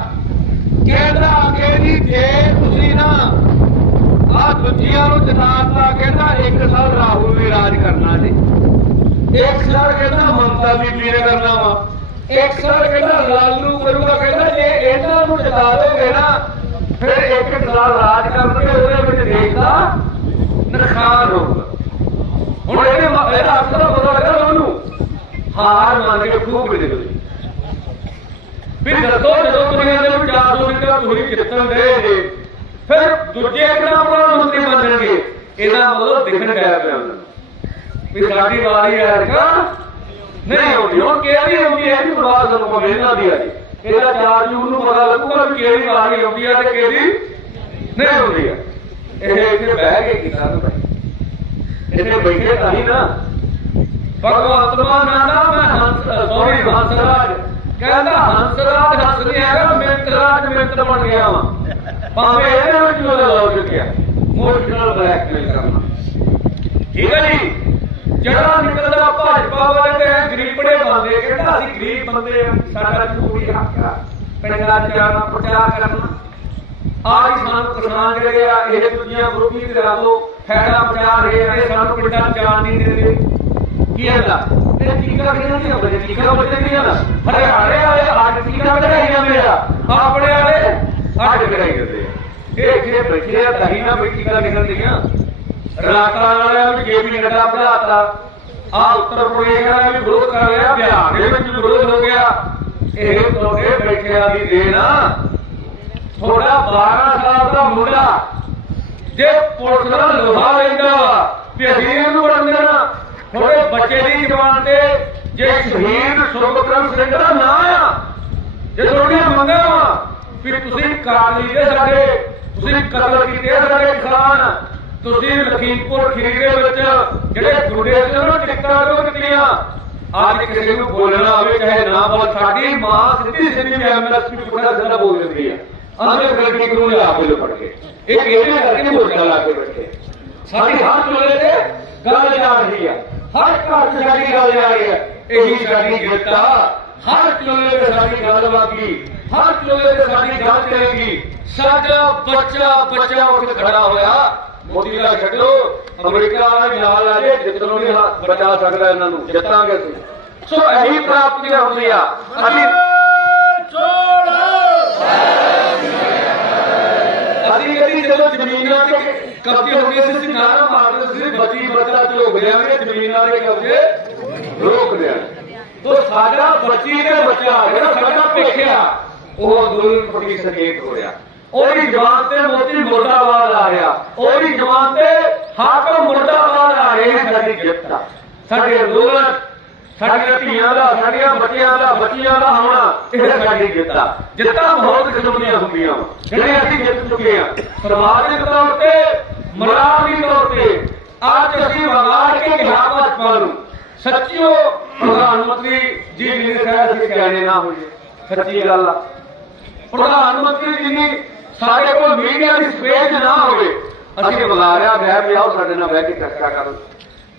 ਕਹਿੰਦਾ ਕਿ ਜੀ ਜੇ ਨਾ। ਆ ਦੂਜੀਆਂ ਨੂੰ ਜਨਾਤਾ ਕਹਿੰਦਾ ਇੱਕ ਸਾਲ ਰਾਹੁਲ ਨੇ ਰਾਜ ਕਰਨਾ ਜੀ। ਇੱਕ ਸਾਲ ਕਹਿੰਦਾ ਮਮਤਾ ਬੀਬੀ ਨੇ ਕਰਨਾ ਵਾ। ਇੱਕ ਸਾਲ ਕਹਿੰਦਾ ਲਾਲੂ ਕਰੂਗਾ ਕਹਿੰਦਾ ਜੇ ਇਹਨਾਂ ਨੂੰ ਜਿਤਾ ਦੋਗੇ ਨਾ ਫਿਰ ਇੱਕ ਸਾਲ ਰਾਜ ਕਰਨਗੇ ਉਹਦੇ ਵਿੱਚ ਦੇਸ਼ ਦਾ ਹੋਊਗਾ। ਹੁਣ ਇਹਦੇ ਇਹਦਾ ਅਸਰ ਪਤਾ ਲੱਗਾ ਉਹਨੂੰ ਹਾਰ ਮੰਨ ਕੇ ਖੂਬ ਨਿਕਲੀ ਵੀ ਦੱਸੋ ਜਦੋਂ ਤੁਸੀਂ ਕਹਿੰਦੇ ਵੀ 400 ਸੀਟਾਂ ਤੁਸੀਂ ਜਿੱਤਣ ਦੇ ਫਿਰ ਦੂਜੇ ਕਿਹੜਾ ਪ੍ਰਧਾਨ ਮੰਤਰੀ ਬਣ ਜਾਣਗੇ। ਇਹਦਾ ਮਤਲਬ ਦਿਖਣ ਗਿਆ ਪਿਆ ਵੀ ਸਾਡੀ ਵਾਰੀ ਆ ਰਕਾ ਨਹੀਂ ਆਉਂਦੀ ਹੁਣ ਕਿਹੜੀ ਆਉਂਦੀ ਹੈ ਵੀ ਬਰਬਾਦ ਸਾਨੂੰ ਪਵੇ ਇਹਨਾਂ ਦੀ ਆ ਇਹਦਾ 4 ਜੂਨ ਨੂੰ ਪਤਾ ਲੱਗੂਗਾ ਵੀ ਕਿਹੜੀ ਵਾਰੀ ਆਉਂਦੀ ਆ ਤੇ ਕਿਹੜੀ ਨਹੀਂ ਆਉਂਦੀ ਆ। ਇਹ ਇੱਥੇ ਬਹਿ ਕੇ ਕੀਤਾ ਨਾ ਭਾਈ ਇੱਥੇ ਬੈਠੇ ਤਾਂ ਹੀ ਨਾ। ਭਗਵੰਤ ਮਾਨ ਆਂਦਾ, ਮੈਂ ਹੰਸ ਸੌਰੀ ਹੰਸਰਾਜ। ਕਹਿੰਦਾ, ਹੰਸਰਾਜ ਹੰਸ ਨਹੀਂ ਹੈਗਾ ਮਿੰਟਰਾਜ ਮਿੰਟ ਬਣ ਗਿਆ ਵਾ। ਭਾਵੇਂ ਇਹਦੇ ਵਿੱਚ ਉਹਦਾ ਲੋਕ ਗਿਆ ਮੋਸ਼ਨਲ ਬਲੈਕਮੇਲ ਕਰਨਾ। ਠੀਕ ਹੈ ਜੀ? ਜਿਹੜਾ ਨਿਕਲਦਾ ਭਾਜਪਾ ਵਾਲੇ ਤੇ ਗਰੀਬੜੇ ਬੰਦੇ ਕਹਿੰਦਾ ਅਸੀਂ ਗਰੀਬ ਬੰਦੇ ਆ ਸਾਡਾ ਜ਼ਰੂਰੀ ਹੱਕ ਆ। ਪਿੰਡਾਂ 'ਚ ਜਾਣਾ ਪ੍ਰਚਾਰ ਕਰਨਾ। ਆਹ ਸਾਨੂੰ ਕਿਸਾਨ ਜਿਹੜੇ ਆ ਇਹ ਦੂਜੀਆਂ ਵਿਰੋਧੀ ਧਿਰਾਂ ਤੋਂ ਫਾਇਦਾ ਪਹੁੰਚਾ ਰਹੇ ਆ ਇਹ ਸਾਨੂੰ ਪਿੰਡਾਂ 'ਚ ਜਾਣ ਨਹੀਂ ਦਿੰਦੇ। ਕੀ ਇਹ ਚੀਕਾਂ ਕਿਹਨਾਂ ਦੀਆਂ ਬਜੇ ਚੀਕਾਂ ਵੱਜਦੀਆਂ ਨਾ। ਹਰਿਆਣੇ ਵਾਲੇ ਅੱਡ ਚੀਕਾਂ ਕਢਾਈ ਜਾਂਦੇ ਆ ਆਪਣੇ ਵਾਲੇ ਅੱਡ ਕਢਾਈ ਜਾਂਦੇ ਇਹ ਜਿਹੜੇ ਬੈਠੇ ਆ, ਦਹੀਂ ਨਾ ਬਈ ਚੀਕਾਂ ਨਿਕਲਦੀਆਂ ਰਾਜਸਥਾਨ ਵਾਲਿਆਂ ਨੂੰ ਜੇ ਵੀ ਨੱਡਾ ਵਧਾਤਾ ਆ ਉੱਤਰ ਪ੍ਰਦੇਸ਼ ਵਾਲਿਆਂ ਵੀ ਵਿਰੋਧ ਕਰ ਰਿਹਾ ਬਿਹਾਰ ਦੇ ਵਿੱਚ ਵਿਰੋਧ ਹੋ ਗਿਆ। ਇਹ ਤੁਹਾਡੇ ਬੈਠਿਆਂ ਦੀ ਦੇਣ ਆ। 12 ਸਾਲ ਦਾ ਮੁੰਡਾ ਜੇ ਪੁਲਿਸ ਦਾ ਲੋਹਾ ਲੈਂਦਾ ਵੀ ਅਸੀਂ ਇਹਨੂੰ ਵੜਨ ਦੇਣਾ। ਤੁਹਾਡੇ ਬੱਚੇ ਦੀ ਜਵਾਨ ਤੇ ਜੇ ਸ਼ਹੀਦ ਸੁਖਬਕਰਮ ਸਿੰਘ ਦਾ ਨਾਂ ਆ, ਜੇ ਤੁਹਾਡੀਆਂ ਮੰਗਾਂ ਵੀ ਤੁਸੀਂ ਕਾਲੀ ਦੇ ਸਾਡੇ। ਤੁਸੀਂ ਕਤਲ ਕੀਤੇ ਸਾਡੇ ਕਿਸਾਨ। ਤੁਸੀਂ ਲਖੀਮਪੁਰ ਖੀਰੀ ਵਿੱਚ ਜਿਹੜੇ ਗੁੰਡੇ ਸੀ ਉਹਨਾਂ ਟਿਕਟਾਂ ਕਿਉਂ ਦਿੱਤੀਆਂ ਅੱਜ ਕਿਸੇ ਨੂੰ ਬੋਲਣਾ ਹੋਵੇ ਚਾਹੇ ਨਾ ਬੋਲ, ਸਾਡੀ ਮਾਂ ਸਿੱਧੀ ਸਿੱਧੀ ਐਮਐਸਪੀ ਪੁੱਠਾ ਸਿੱਧਾ ਬੋਲ ਦਿੰਦੀ ਆ। ਆਂਦੇ ਫਿਰ ਕੀ ਕਰੂੰ ਲਿਆ ਕੇ ਫੜ ਕੇ। ਇਹ ਕਿਹਨੇ ਕਰਕੇ ਮੋਟਾ ਲਾ ਕੇ ਬੈਠੇ। ਸਾਡੀ ਹਰ ਚੋਲੇ ਤੇ ਗੱਲ ਜਾ ਰਹੀ ਆ। ਹਰ ਘਰ ਸਾਡੀ ਗੱਲ ਜਾ ਰਹੀ ਹੈ ਇਹੀ ਸਾਡੀ ਜਿੱਤ ਆ। ਹਰ ਚੋਲੇ ਤੇ ਸਾਡੀ ਗੱਲ ਵਾਗੀ, ਹਰ ਚੋਲੇ ਤੇ ਸਾਡੀ ਗੱਲ ਚੱਲੇਗੀ। ਸਾਡਾ ਬੱਚਾ ਬੱਚਾ ਉੱਠ ਖੜਾ ਹੋਇਆ। ਮੋਦੀ ਦਾ ਛੱਡੋ। ਅਮਰੀਕਾ ਵਾਲਾ ਨਾਲ ਆ ਜੇ ਜਿੱਤਨੋਂ ਨਹੀਂ ਬਚਾ ਸਕਦਾ ਇਹਨਾਂ ਨੂੰ। ਜਿੱਤਾਂਗੇ ਸੋ ਇਹੀ ਪ੍ਰਾਪਤੀਆਂ ਹੁੰਦੀਆਂ। ਅਸੀਂ ਅਸੀਂ ਕਦੀ ਜਦੋਂ ਜ਼ਮੀਨਾਂ ਤੇ ਕਬਜ਼ੇ ਹੋ ਗਏ ਸੀ, ਅਸੀਂ ਨਾਰਾ ਮਾਰਦੇ ਸੀ, ਬੱਚੀ, ਬੱਚਾ ਝੋਕ ਦਿਆਂਗੇ, ਜ਼ਮੀਨਾਂ ਦੇ ਕਬਜ਼ੇ ਰੋਕ ਦਿਆਂਗੇ। ਤੋ ਸਾਡਾ ਬੱਚੀ ਦੇ ਬੱਚਾ ਜਿਹੜਾ ਸਾਡਾ ਭੇਖਿਆ। ਉਹ ਅੰਦੋਲਨ ਪ੍ਰਤੀ ਸੰਕੇਤ ਹੋ ਉਹਦੀ ਜਵਾਨ ਤੇ ਮੋਤੀ ਮੁਰਦਾਬਾਦ ਆ ਰਿਹਾ। ਉਹਦੀ ਜਵਾਨ ਤੇ ਹਾਕਮ ਮੁਰਦਾਬਾਦ ਆ ਰਿਹਾ ਸਾਡੀ ਜਿੱਤ ਆ ਸਾਡੇ ਅੰਦੋਲਨ ਸਾਡੀਆਂ ਧੀਆਂ ਦਾ ਸਾਡੀਆਂ ਬੱਚਿਆਂ ਦਾ ਬੱਚੀਆਂ ਦਾ ਆਉਣਾ ਇਹ ਸਾਡੀ ਜਿੱਤ ਆ। ਜਿੱਤਾਂ ਬਹੁਤ ਕਿਸਮ ਦੀਆਂ ਹੁੰਦੀਆਂ ਵਾਂ, ਜਿਹੜੇ ਅਸੀਂ ਜਿੱਤ ਚੁੱਕੇ ਆ ਸਮਾਜਿਕ ਤੌਰ ਤੇ ਮਰਾਮੀ ਤੌਰ ਤੇ ਅੱਜ ਅਸੀਂ ਵਗਾੜ ਕੇ ਕਿਹਾ ਭਾਜਪਾ ਨੂੰ। ਸੱਚਿਓ ਪ੍ਰਧਾਨ ਮੰਤਰੀ ਜੀ ਜੀ ਸਾਹਿਬ ਅਸੀਂ ਕਹਿਣੇ ਨਾ ਹੋਈਏ, ਸੱਚੀ ਗੱਲ ਆ। ਪ੍ਰਧਾਨ ਮੰਤਰੀ ਜੀ ਸਾਡੇ ਕੋਲ ਮੀਡੀਆ ਦੀ ਸਪੇਸ ਨਾ ਹੋਵੇ, ਅਸੀਂ ਬੁਲਾਰਿਆ ਬਹਿ ਵੀ ਸਾਡੇ ਨਾਲ ਬਹਿ ਕੇ ਚਰਚਾ ਕਰੋ।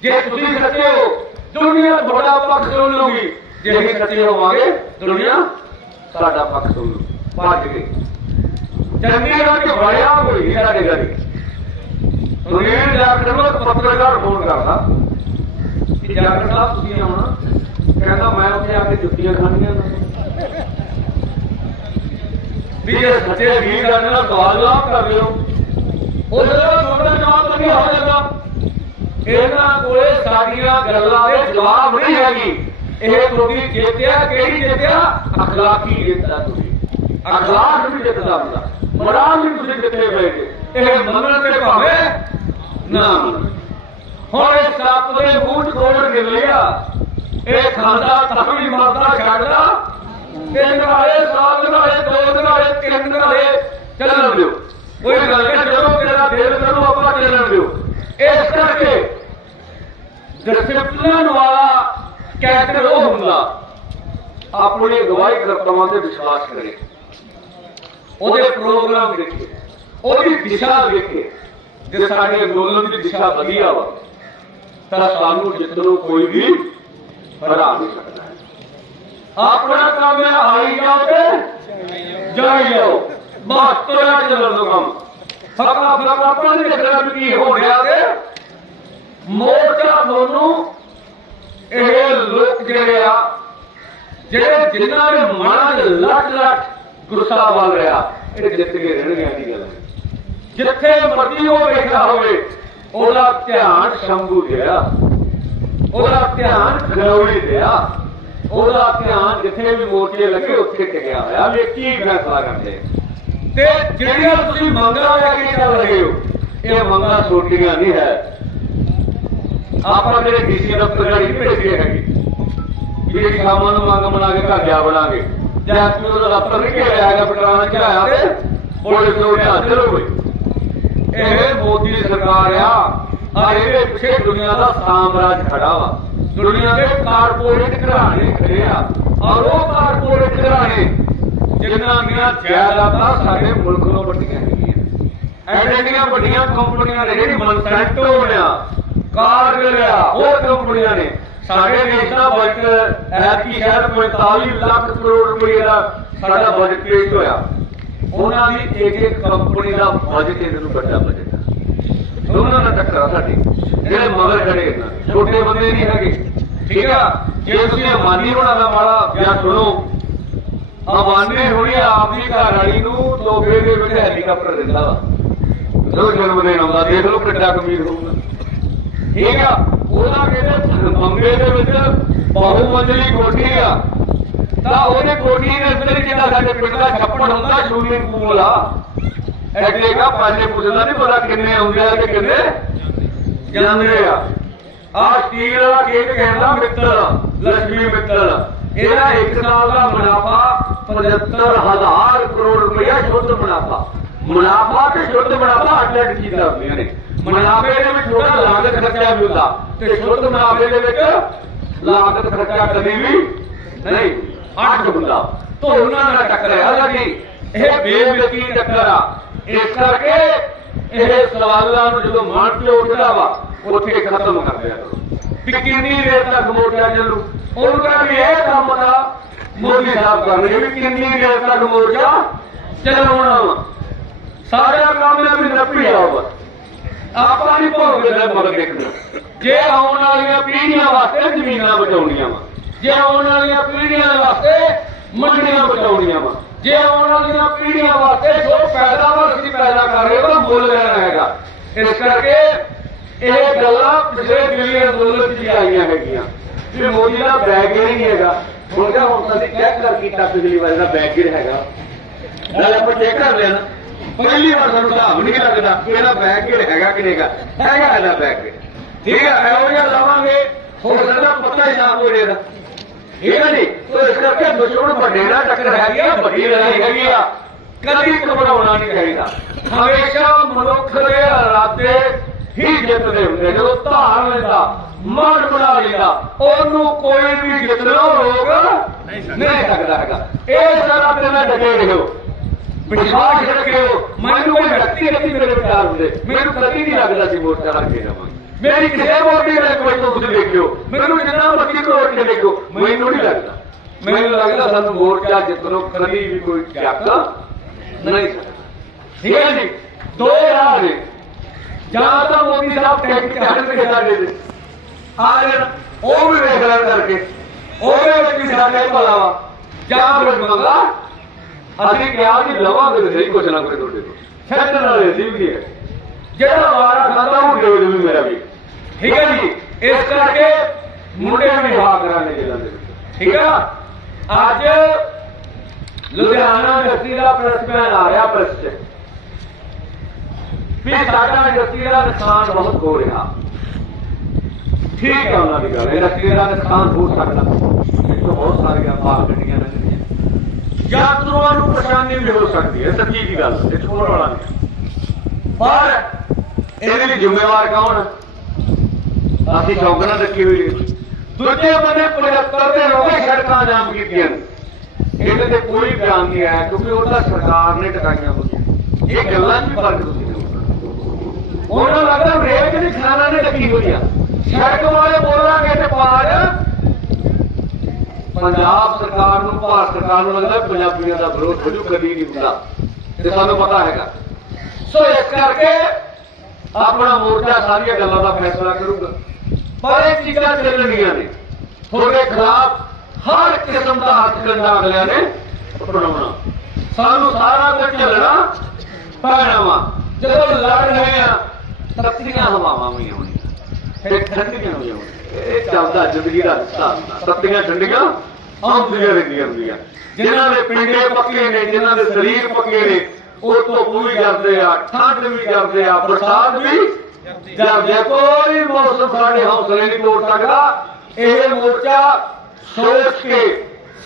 ਜੇ ਤੁਸੀਂ ਸੱਚੇ ਹੋ, ਦੁਨੀਆ ਤੁਹਾਡਾ ਪੱਖ ਸੁਣ ਲੂਗੀ ਜੇ ਅਸੀਂ ਸੱਚੇ ਹੋਵਾਂਗੇ, ਦੁਨੀਆ ਸਾਡਾ ਪੱਖ ਸੁਣ ਲੂ ਭੱਜ ਗਏ। ਚੰਡੀਗੜ੍ਹ ਚ ਵੜਿਆ ਹੋਈ ਸਾਡੇ ਘਰੇ। ਸੁਨੀਲ ਜਾਖੜ ਨੂੰ ਪੱਤਰਕਾਰ ਫੋਨ ਕਰਦਾ। ਕਿ ਸਾਹਿਬ, ਤੁਸੀਂ ਆਉਣਾ। ਕਹਿੰਦਾ ਮੈਂ ਉੱਥੇ ਆ ਕੇ ਜੁੱਤੀਆਂ ਖਾਣੀਆਂ ਵੀ ਇਹ ਸੱਚੇ ਵੀਰ ਦਾ ਨਾ ਸਵਾਲ ਜਵਾਬ ਕਰ ਉਹ ਜਿਹੜਾ ਤੁਹਾਡਾ ਜਵਾਬ ਨਹੀਂ ਹੋ ਜਾਂਦਾ ਇਹਨਾਂ ਕੋਲੇ ਸਾਡੀਆਂ ਗੱਲਾਂ ਦੇ ਜਵਾਬ ਨਹੀਂ ਹੈਗੀ। ਇਹ ਤੁਸੀਂ ਜਿੱਤਿਆ ਕਿਹੜੀ ਜਿੱਤਿਆ ਅਖਲਾਕੀ ਜਿੱਤਦਾ ਤੁਸੀਂ ਅਖਲਾਕ ਵੀ ਜਿੱਤਦਾ ਹੁੰਦਾ ਮਰਾਨ ਵੀ ਤੁਸੀਂ ਜਿੱਤੇ ਪਏ ਇਹ ਮੰਨਣ ਤੇ ਭਾਵੇਂ ਨਾ ਮੰਨਣ। ਹੁਣ ਇਹ ਸੱਪ ਦੇ ਮੂੰਹ 'ਚ ਕੋੜ ਗਿਰ ਇਹ ਖਾਂਦਾ ਤਾਂ ਵੀ ਮਰਦਾ ਛੱਡਦਾ। ਤਿੰਨ ਵਾਲੇ ਸਾਲ ਵਾਲੇ ਦੋ ਵਾਲੇ ਤਿੰਨ ਵਾਲੇ ਚੱਲਣ ਦਿਓ। ਕੋਈ ਗੱਲ ਨਹੀਂ, ਜਦੋਂ ਤੇਰਾ ਦਿਲ ਕਰੂ, ਆਪਾਂ ਚੱਲਣ ਦਿਓ। ਇਸ ਕਰਕੇ ਡਿਸਪਲਿਨ ਵਾਲਾ ਕੈਰੈਕਟਰ ਉਹ ਹੁੰਦਾ। ਆਪਣੀ ਗਵਾਹੀ ਕਰਤਾਵਾਂ ਤੇ ਵਿਸ਼ਵਾਸ ਕਰੇ। ਉਹਦੇ ਪ੍ਰੋਗਰਾਮ ਦੇਖੇ ਉਹਦੀ ਦਿਸ਼ਾ ਦੇਖੇ ਜੇ ਸਾਡੇ ਅੰਦੋਲਨ ਦੀ ਦਿਸ਼ਾ ਵਧੀਆ ਵਾ ਤਾਂ ਸਾਨੂੰ ਜਿੱਤਣੋਂ ਕੋਈ ਵੀ ਹਰਾ ਨਹੀਂ ਸਕਦਾ। ਆਪਣਾ ਕੰਮ ਹੈ ਆਈ ਜਾਓ ਤੇ ਜਾਈ ਜਾਓ। ਬਸ ਤੋੜਾ ਚੱਲਣ ਦੋ ਕੰਮ। ਫਕਾ ਫਕਾ ਆਪਾਂ ਨੇ ਦੇਖਣਾ ਕੀ ਹੋ ਰਿਹਾ ਤੇ ਮੋਰਚਾ ਤੁਹਾਨੂੰ ਇਹ ਲੋਕ ਜਿਹੜੇ ਆ, ਜਿਹੜੇ ਜਿਨ੍ਹਾਂ ਦੇ ਮਨਾਂ 'ਚ ਲੱਟ ਲੱਟ ਗੁੱਸਾ ਵੱਲ ਰਿਹਾ, ਇਹ ਜਿੱਤ ਕੇ ਰਹਿਣਗੇ ਦੀ ਗੱਲ। ਜਿੱਥੇ ਮਰਜ਼ੀ ਉਹ ਵੇਖਦਾ ਹੋਵੇ ਉਹਦਾ ਧਿਆਨ ਸ਼ੰਭੂ ਗਿਆ। ਉਹਦਾ ਧਿਆਨ ਗਰੌੜੀ ਗਿਆ। ਉਹਦਾ ਧਿਆਨ ਜਿੱਥੇ ਵੀ ਮੋਰਚੇ ਲੱਗੇ ਉੱਥੇ ਟਿਕਿਆ ਹੋਇਆ। ਵੀ ਕੀ ਫੈਸਲਾ ਕਰਦੇ? ਤੇ ਜਿਹੜੀਆਂ ਤੁਸੀਂ ਮੰਗਾਂ ਲੈ ਕੇ ਚੱਲ ਰਹੇ ਹੋ। ਇਹ ਮੰਗਾਂ ਛੋਟੀਆਂ ਨਹੀਂ ਹੈ। ਆਪਾਂ ਜਿਹੜੇ ਡੀਸੀ ਦਫ਼ਤਰ ਗਾੜੀ ਭੇਜਦੇ ਹੈਗੇ। ਵੀ ਇਹ ਸ਼ਾਮਾਂ ਨੂੰ ਮੰਗ ਬਣਾ ਕੇ ਘਰ ਜਾ ਬਣਾਗੇ। ਜਾਂ ਕੋਈ ਉਹਦਾ ਦਫ਼ਤਰ ਨਹੀਂ ਘੇਰਿਆ ਹੈਗਾ ਪਟਰਾਣਾ ਚੜਾਇਆ ਤੇ ਪੁਲਿਸ ਨੂੰ ਧਿਆਨ ਚਲੋ ਇਹ ਮੋਦੀ ਸਰਕਾਰ ਆ। ਆ ਇਹਦੇ ਪਿੱਛੇ ਦੁਨੀਆ ਦਾ ਸਾਮਰਾਜ ਖੜਾ ਵਾ। ਦੁਨੀਆ ਦੇ ਕਾਰਪੋਰੇਟ ਘਰਾਣੇ ਖੜੇ ਆ। ਔਰ ਉਹ ਕਾਰਪੋਰੇਟ ਘਰਾਣੇ ਜਿਨ੍ਹਾਂ ਦੀਆਂ ਜਾਇਦਾਦਾਂ ਸਾਡੇ ਮੁਲਕ ਨੂੰ ਵੱਡੀਆਂ ਹੈਗੀਆਂ ਐਡੀਆਂ ਵੱਡੀਆਂ ਕੰਪਨੀਆਂ ਨੇ, ਜਿਹੜੀ ਮਨਸੈਂਟੋ ਆ ਕਾਰਗਿਲ ਆ, ਹੋਰ ਕੰਪਨੀਆਂ ਨੇ। ਸਾਡੇ ਦੇਸ਼ ਦਾ ਬਜਟ ਐਤਕੀ ਸ਼ਾਇਦ 45 ਲੱਖ ਕਰੋੜ ਰੁਪਏ ਦਾ ਸਾਡਾ ਬਜਟ ਪੇਸ਼ ਹੋਇਆ। ਉਹਨਾਂ ਦੀ ਇੱਕ ਇੱਕ ਕੰਪਨੀ ਦਾ ਬਜਟ ਇਹਨਾਂ ਨੂੰ ਵੱਡਾ ਬਜਟ ਆ ਦੋਨਾਂ ਦਾ ਟੱਕਰ ਆ ਸਾਡੀ। ਜਿਹੜੇ ਮਗਰ ਖੜੇ ਨੇ ਛੋਟੇ ਬੰਦੇ ਨਹੀਂ ਹੈਗੇ। ਠੀਕ ਆ? ਜੇ ਤੁਸੀਂ ਅਮਾਨੀ ਹੋਣਾ ਦਾ ਮਾੜਾ, ਜਾਂ ਸੁਣੋ। ਅਮਾਨੀ ਹੋਣੀ ਆਪਦੀ ਘਰ ਵਾਲੀ ਨੂੰ ਤੋਬੇ ਦੇ ਵਿੱਚ ਹੈਲੀਕਾਪਟਰ ਦਿੰਦਾ ਵਾ। ਜਦੋਂ ਜਨਮ ਦਿਨ ਆਉਂਦਾ, ਦੇਖ ਲਓ ਕਿੱਡਾ ਕਮੀਰ ਹੋਊਗਾ। ਠੀਕ ਆ? ਉਹਦਾ ਕਹਿੰਦੇ ਬੰਬੇ ਦੇ ਵਿੱਚ ਬਹੁ ਮੰਜ਼ਲੀ ਕੋਠੀ ਆ। ਤਾਂ ਉਹਦੇ ਕੋਠੀ ਦੇ ਅੰਦਰ ਹੀ ਸਾਡੇ ਪਿੰਡ ਦਾ ਛੱਪੜ ਹੁੰਦਾ ਸ਼ੂਟਿੰਗ ਪੂਲ ਆ ਐਡੇ ਪਾਲੇ ਪੁੱਛਦਾ ਨਹੀਂ ਪਤਾ ਕਿੰਨੇ ਆਉਂਦੇ ਆ ਤੇ ਕਿੰਨੇ ਜਾਂਦੇ ਆ। ਆ ਸਟੀਲ ਵਾਲਾ ਕੇਕ ਕਹਿੰਦਾ ਮਿੱਤਲ ਲక్ష్ਮੀ ਮਿੱਤਲ। ਇਹਦਾ 1 ਸਾਲ ਦਾ ਮੁਨਾਫਾ 75000 ਕਰੋੜ ਰੁਪਇਆ ਸ਼ੁੱਧ ਮੁਨਾਫਾ। ਮੁਨਾਫਾ ਤੇ ਸ਼ੁੱਧ ਮੁਨਾਫਾ ਅੱਡ ਅੱਡ ਚੀਜ਼ਾਂ ਹੁੰਦੀਆਂ ਨੇ। ਮੁਨਾਫੇ ਦੇ ਵਿੱਚ ਥੋੜਾ ਲਾਗਤ ਖਰਚਾ ਵੀ ਹੁੰਦਾ ਤੇ ਸ਼ੁੱਧ ਮੁਨਾਫੇ ਦੇ ਵਿੱਚ ਲਾਗਤ ਖਰਚਾ ਕਦੇ ਵੀ ਨਹੀਂ। ਅੱਡ ਹੁੰਦਾ ਤੋਂ ਉਹਨਾਂ ਦਾ ਟੱਕਰ ਹੈ ਹਾਲਾਂਕਿ ਇਹ ਬੇਵਿਕੀ ਟੱਕਰ ਆ। ਇਸ ਕਰਕੇ ਇਹ ਸਵਾਲਾਂ ਨੂੰ ਜਦੋਂ ਮਨ ਤੇ ਉੱਠਦਾ ਵਾ ਉੱਥੇ ਖਤਮ ਕਰ ਦਿਆ ਕਰੋ ਵੀ ਕਿੰਨੀ ਦੇਰ ਤੱਕ ਮੋਰਚਾ ਚੱਲੂ? ਉਹਨੂੰ ਕਹਿੰਦਾ ਵੀ ਇਹ ਕੰਮ ਦਾ ਮੋਦੀ ਸਾਹਿਬ ਕਰਨਗੇ ਵੀ ਕਿੰਨੀ ਦੇਰ ਤੱਕ ਮੋਰਚਾ ਚੱਲਣਾ ਵਾ। ਸਾਰਾ ਕੰਮ ਦਾ ਵੀ ਨੱਪੀ ਆਵਾ ਆਪਾਂ ਨਹੀਂ ਭੋਗਦੇ ਮਗਰ ਦੇਖਣਾ। ਜੇ ਆਉਣ ਵਾਲੀਆਂ ਪੀੜ੍ਹੀਆਂ ਵਾਸਤੇ ਜ਼ਮੀਨਾਂ ਬਚਾਉਣੀਆਂ ਵਾ। ਜੇ ਆਉਣ ਵਾਲੀਆਂ ਪੀੜ੍ਹੀਆਂ ਵਾਸਤੇ ਮੰਡੀਆਂ ਬਚਾਉਣੀਆਂ ਵਾ। ਜੇ ਆਉਣ ਵਾਲੀਆਂ ਪੀੜ੍ਹੀਆਂ ਵਾਸਤੇ ਜੋ ਪੈਦਾਵਾਰ ਅਸੀਂ ਪੈਦਾ ਕਰ ਰਹੇ ਉਹਦਾ ਮੁੱਲ ਲੈਣਾ ਹੈਗਾ। ਇਸ ਕਰਕੇ ਇਹ ਗੱਲਾਂ ਪਿਛਲੇ ਦਿੱਲੀ ਅੰਦੋਲਨ ਚ ਆਈਆਂ ਹੈਗੀਆਂ। ਵੀ ਮੋਦੀ ਦਾ ਬੈਗ ਨਹੀਂ ਹੈਗਾ। ਹੁਣ ਕਿਹਾ ਹੁਣ ਅਸੀਂ ਚੈੱਕ ਕਰ ਕੀਤਾ ਪਿਛਲੀ ਵਾਰ ਦਾ ਬੈਗ ਹੈਗਾ। ਨਾਲ ਆਪਾਂ ਚੈੱਕ ਕਰ ਲਿਆ ਨਾ। ਪਹਿਲੀ ਵਾਰ ਸਾਨੂੰ ਹਿਸਾਬ ਨਹੀਂ ਲੱਗਦਾ ਕਿ ਇਹਦਾ ਬੈਗ ਕਿਹੜਾ ਹੈਗਾ ਕਿ ਨਹੀਂਗਾ ਹੈਗਾ। ਇਹਦਾ ਬੈਗ। ਠੀਕ ਹੈ, ਇਹੋ ਜਿਹਾ ਲਾਵਾਂਗੇ। ਹੋ ਸਕਦਾ ਪਤਾ ਹੀ ਨਾ ਕੋਈ ਇਹਦਾ। ਠੀਕ ਹੈ ਜੀ ਤੋ ਇਸ ਕਰਕੇ ਦੁਸ਼ਮਣ ਵੱਡੇ ਟੱਕਰ ਹੈਗੀ ਆ ਵੱਡੀ ਲੜਾਈ ਹੈਗੀ ਆ। ਕਦੀ ਘਬਰਾਉਣਾ ਨਹੀਂ ਚਾਹੀਦਾ। ਹਮੇਸ਼ਾ ਮਨੁੱਖ ਦੇ ਇਰਾਦੇ ਹੀ ਜਿੱਤਦੇ ਹੁੰਦੇ ਜਦੋਂ ਧਾਰ ਲੈਂਦਾ, ਮਨ ਬਣਾ ਲੈਂਦਾ। ਉਹਨੂੰ ਕੋਈ ਵੀ ਜਿੱਤਣਾ ਰੋਕ ਨਹੀਂ ਸਕਦਾ ਹੈਗਾ। ਇਹ ਸਾਰਾ ਤੇ ਨਾਲ ਡਟੇ ਰਹੋ। ਵਿਸ਼ਵਾਸ ਰੱਖਿਓ। ਮੈਨੂੰ ਕੋਈ ਵਿਅਕਤੀ ਰੱਖੀ ਮੇਰੇ ਵਿਚਾਰ ਹੁੰਦੇ। ਮੈਨੂੰ ਕਦੀ ਨਹੀਂ ਲੱਗਦਾ ਸੀ ਮੋਰਚਾ ਰੱਖ ਕੇ ਜਾਵਾਂਗੇ। ਮੇਰੀ ਕਿਸੇ ਮੋਰਚੇ ਦੇ ਕੋਈ ਤੋਂ ਤੁਸੀਂ ਦੇਖਿਓ ਮੈਨੂੰ ਜਿੰਨਾ ਮਰਜ਼ੀ ਕੋਲ ਕੇ ਦੇਖੋ ਮੈਨੂੰ ਨਹੀਂ ਲੱਗਦਾ। ਮੈਨੂੰ ਲੱਗਦਾ ਸਾਨੂੰ ਮੋਰਚਾ ਜਿੱਤਣੋਂ ਕਦੀ ਵੀ ਕੋਈ ਚੱਕ ਨਹੀਂ। ਠੀਕ ਹੈ ਜੀ। ਦੋ ਰਾਹ ਨੇ। ਜਾਂ ਤਾਂ ਮੋਦੀ ਸਾਹਿਬ ਟੈਕਟ ਕਰਨ ਤੇ ਸਾਡੇ ਦੇ ਆ ਜਾਣ। ਉਹ ਵੀ ਵੇਖ ਲੈਣ ਕਰਕੇ। ਉਹਦੇ ਵਿੱਚ ਵੀ ਸਾਡਾ ਭਲਾ ਵਾ। ਜਾਂ ਫਿਰ ਮੰਗਾ। ਅਸੀਂ ਕਿਹਾ ਕਿ ਲਵਾਂਗੇ ਸਹੀ ਕੁਛ ਨਾ ਕੋਈ ਤੁਹਾਡੇ ਕੋਲ। ਛੱਡਣ ਵਾਲੇ ਸੀ ਵੀ ਹੈ। ਜਿਹੜਾ ਵਾਰਾ ਖਾਦਾ ਉਹ ਦੇ ਦੇ ਮੇਰਾ ਵੀ। ਠੀਕ ਹੈ ਜੀ? ਇਸ ਕਰਕੇ ਮੁੰਡੇ ਵੀ ਹਾ ਕਰਾਂਗੇ ਜਿਲ੍ਹਾ ਦੇ ਵਿੱਚ। ਠੀਕ ਹੈ ਅੱਜ ਲੁਧਿਆਣਾ ਇੰਡਸਟਰੀ ਦਾ ਪ੍ਰੈਸ ਮੈਨ ਆ ਰਿਹਾ ਪ੍ਰੈਸ 'ਚ। ਵੀ ਸਾਡਾ ਇੰਡਸਟਰੀ ਦਾ ਨੁਕਸਾਨ ਬਹੁਤ ਹੋ ਰਿਹਾ। ਠੀਕ ਹੈ ਉਹਨਾਂ ਦੀ ਗੱਲ। ਇੰਡਸਟਰੀ ਦਾ ਨੁਕਸਾਨ ਹੋ ਸਕਦਾ। ਇੱਥੋਂ ਬਹੁਤ ਸਾਰੀਆਂ ਗੱਡੀਆਂ ਲੰਘਦੀਆਂ ਯਾਤਰੂਆਂ ਨੂੰ ਪਰੇਸ਼ਾਨੀ ਵੀ ਹੋ ਸਕਦੀ ਹੈ। ਸੱਚੀ ਦੀ ਗੱਲ ਇਹ ਛੋੜ ਵਾਲਾ ਨਹੀਂ ਪਰ ਇਹਦੇ ਲਈ ਜ਼ਿੰਮੇਵਾਰ ਕੌਣ ਅਸੀਂ ਚੌਕਣਾ ਰੱਖੀ ਹੋਈ ਦੂਜੇ ਬੰਨੇ 75 ਦੇ ਰੋਗੇ ਸੜਕਾਂ ਜਾਮ ਕੀਤੀਆਂ ਨੇ। ਇਹਦੇ ਤੇ ਕੋਈ ਬਿਆਨ ਨਹੀਂ ਆਇਆ, ਕਿਉਂਕਿ ਉਹਦਾ ਸਰਕਾਰ ਨੇ ਟਕਾਈਆਂ ਹੋਈਆਂ। ਇਹ ਗੱਲਾਂ 'ਚ ਵੀ ਫ਼ਰਕ ਤੁਸੀਂ ਉਹਨਾਂ ਲੱਗਦਾ ਰੇਲ ਜਿਹੜੀ ਖਾਨਾ ਨੇ ਲੱਗੀ ਹੋਈ ਆ। ਸੜਕ ਵਾਲੇ ਬੋਲਾਂਗੇ ਤੇ ਪਾਰ। ਪੰਜਾਬ ਸਰਕਾਰ ਨੂੰ, ਭਾਰਤ ਸਰਕਾਰ ਨੂੰ ਲੱਗਦਾ ਪੰਜਾਬੀਆਂ ਦਾ ਵਿਰੋਧ ਹੋਜੂ ਕਦੀ ਨਹੀਂ ਹੁੰਦਾ। ਤੇ ਸਾਨੂੰ ਪਤਾ ਹੈਗਾ। ਸੋ ਇਸ ਕਰਕੇ ਆਪਣਾ ਮੋਰਚਾ ਸਾਰੀਆਂ ਗੱਲਾਂ ਦਾ ਫੈਸਲਾ ਕਰੂਗਾ। ਪਰ ਇਹ ਚੀਜ਼ਾਂ ਚੱਲਣੀਆਂ ਨੇ? ਤੁਹਾਡੇ ਖਿਲਾਫ ਹਰ ਕਿਸਮ ਦਾ ਹੱਥ ਕੰਡਾ ਅਗਲਿਆਂ ਨੇ ਅਪਣਾਉਣਾ ਸਾਨੂੰ ਸਾਰਾ ਕੁਝ ਚੱਲਣਾ ਪੈਣਾ ਵਾ। ਜਦੋਂ ਲੜ ਰਹੇ ਆ, ਤੱਤੀਆਂ ਹਵਾਵਾਂ ਵੀ ਆਉਣੀਆਂ ਫਿਰ ਠੰਡੀਆਂ ਵੀ ਆਉਣੀਆਂ ਇਹ ਚੱਲਦਾ ਜ਼ਿੰਦਗੀ ਦਾ ਹਿੱਸਾ ਤੱਤੀਆਂ, ਠੰਡੀਆਂ, ਆਉਂਦੀਆਂ ਰਹਿੰਦੀਆਂ ਹੁੰਦੀਆਂ। ਜਿਨ੍ਹਾਂ ਦੇ ਪਿੰਡੇ ਪੱਕੇ ਨੇ, ਜਿਨ੍ਹਾਂ ਦੇ ਸਰੀਰ ਪੱਕੇ ਨੇ, ਉਹ ਧੁੱਪ ਵੀ ਕਰਦੇ ਆ, ਠੰਡ ਵੀ ਕਰਦੇ ਆ, ਬਰਸਾਤ ਵੀ ਜਾਂਦੇ ਕੋਈ ਮੌਸਮ ਸਾਡੇ ਹੌਸਲੇ ਨਹੀਂ ਤੋੜ ਸਕਦਾ, ਇਹ ਮੋਰਚਾ ਸੋਚ ਕੇ,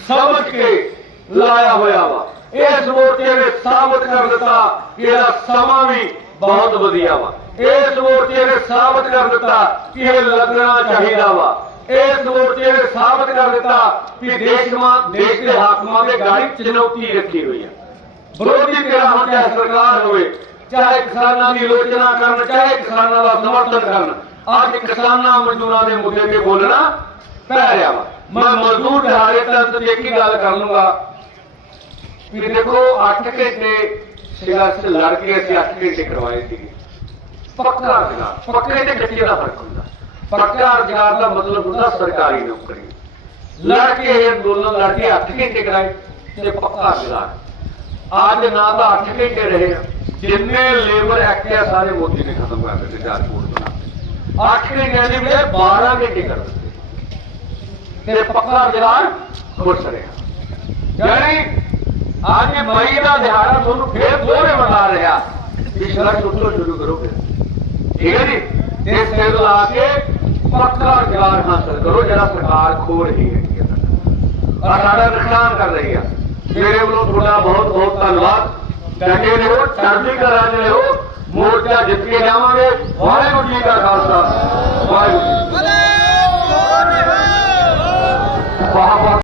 ਸਮਝ ਕੇ ਲਾਇਆ ਹੋਇਆ ਵਾ। ਇਸ ਮੋਰਚੇ ਨੇ ਸਾਬਤ ਕਰ ਦਿੱਤਾ ਕਿ ਇਹਦਾ ਸਮਾਂ ਵੀ ਬਹੁਤ ਵਧੀਆ ਵਾ। ਇਸ ਮੋਰਚੇ ਨੇ ਸਾਬਤ ਕਰ ਦਿੱਤਾ ਕਿ ਇਹ ਲੱਗਣਾ ਚਾਹੀਦਾ ਵਾ। ਇਸ ਮੋਰਚੇ ਨੇ ਸਾਬਤ ਕਰ ਦਿੱਤਾ ਕਿ ਦੇਸ਼ ਮਾ ਦੇਸ਼ ਦੇ ਹਾਕਮਾਂ ਦੇ ਗਾੜੀ ਚੁਣੌਤੀ ਰੱਖੀ ਹੋਈ ਹੈ ਵਿਰੋਧੀ ਧਿਰਾਂ ਹੋਣ ਚਾਹੇ ਸਰਕਾਰ ਹੋਵੇ ਚਾਹੇ ਕਿਸਾਨਾਂ ਦੀ ਆਲੋਚਨਾ ਕਰਨ, ਚਾਹੇ ਕਿਸਾਨਾਂ ਦਾ ਸਮਰਥਨ ਕਰਨ, ਅੱਜ ਕਿਸਾਨਾਂ ਮਜ਼ਦੂਰਾਂ ਦੇ ਮੁੱਦੇ ਤੇ ਬੋਲਣਾ ਪੈ ਰਿਹਾ ਵਾ। ਮੈਂ ਮਜ਼ਦੂਰ ਦਿਹਾੜੇ ਤੰਤ ਦੀ ਇੱਕ ਗੱਲ ਕਰ ਲੂੰਗਾ ਵੀ ਦੇਖੋ 8 ਘੰਟੇ ਸੰਘਰਸ਼ ਲੜ ਕੇ ਅਸੀਂ 8 ਘੰਟੇ ਕਰਵਾਏ ਸੀਗੇ। ਪੱਕਾ ਰੁਜ਼ਗਾਰ ਪੱਕੇ ਤੇ ਕੱਚੇ ਦਾ ਫ਼ਰਕ ਹੁੰਦਾ। ਪੱਕਾ ਰੁਜ਼ਗਾਰ ਦਾ ਮਤਲਬ ਹੁੰਦਾ ਸਰਕਾਰੀ ਨੌਕਰੀ। ਲੜ ਕੇ ਇਹ ਅੰਦੋਲਨ ਲੜ ਕੇ 8 ਘੰਟੇ ਕਰਾਏ ਤੇ ਪੱਕਾ ਰੁਜ਼ਗਾਰ ਅੱਜ ਨਾ ਤਾਂ 8 ਘੰਟੇ ਰਹੇ। ਜਿੰਨੇ ਲੇਬਰ ਐਕਟ ਆ ਸਾਰੇ ਮੋਦੀ ਨੇ ਖਤਮ ਕਰ ਦਿੱਤੇ ਚਾਰ ਕੋਟ ਬਣਾ 8 ਘੰਟੇ ਦੀ ਬਜਾਏ 12 ਘੰਟੇ ਕਰ ਦਿੱਤੇ। ਤੇ ਪੱਕਾ ਮਿਲਾਨ ਖੁਸ਼ ਰਿਹਾ। ਯਾਨੀ ਅੱਜ ਮਈ ਦਾ ਦਿਹਾੜਾ ਤੁਹਾਨੂੰ ਫੇਰ ਦੋਹਰੇ ਮਨਾ ਰਿਹਾ। ਪਿਛਲਾ ਟੁੱਟੋ ਸ਼ੁਰੂ ਕਰੋਗੇ ਠੀਕ ਹੈ ਜੀ? ਇਸ ਤੇ ਲਾ ਕੇ ਪੱਕਾ ਰੁਜ਼ਗਾਰ ਹਾਸਲ ਕਰੋ ਜਿਹੜਾ ਸਰਕਾਰ ਖੋ ਰਹੀ ਹੈ। ਸਾਡਾ ਨੁਕਸਾਨ ਕਰ ਰਹੀ ਹੈ ਮੇਰੇ ਵੱਲੋਂ ਤੁਹਾਡਾ ਬਹੁਤ ਬਹੁਤ ਧੰਨਵਾਦ। ਡਟੇ ਰਹੋ ਚੜ੍ਹਦੀ ਕਲਾ 'ਚ ਹੋ ਮੋਰਚਾ ਜਿੱਤ ਕੇ ਜਾਵਾਂਗੇ। ਵਾਹਿਗੁਰੂ ਜੀ ਕਾ ਖਾਲਸਾ। ਵਾਹਿਗੁਰੂ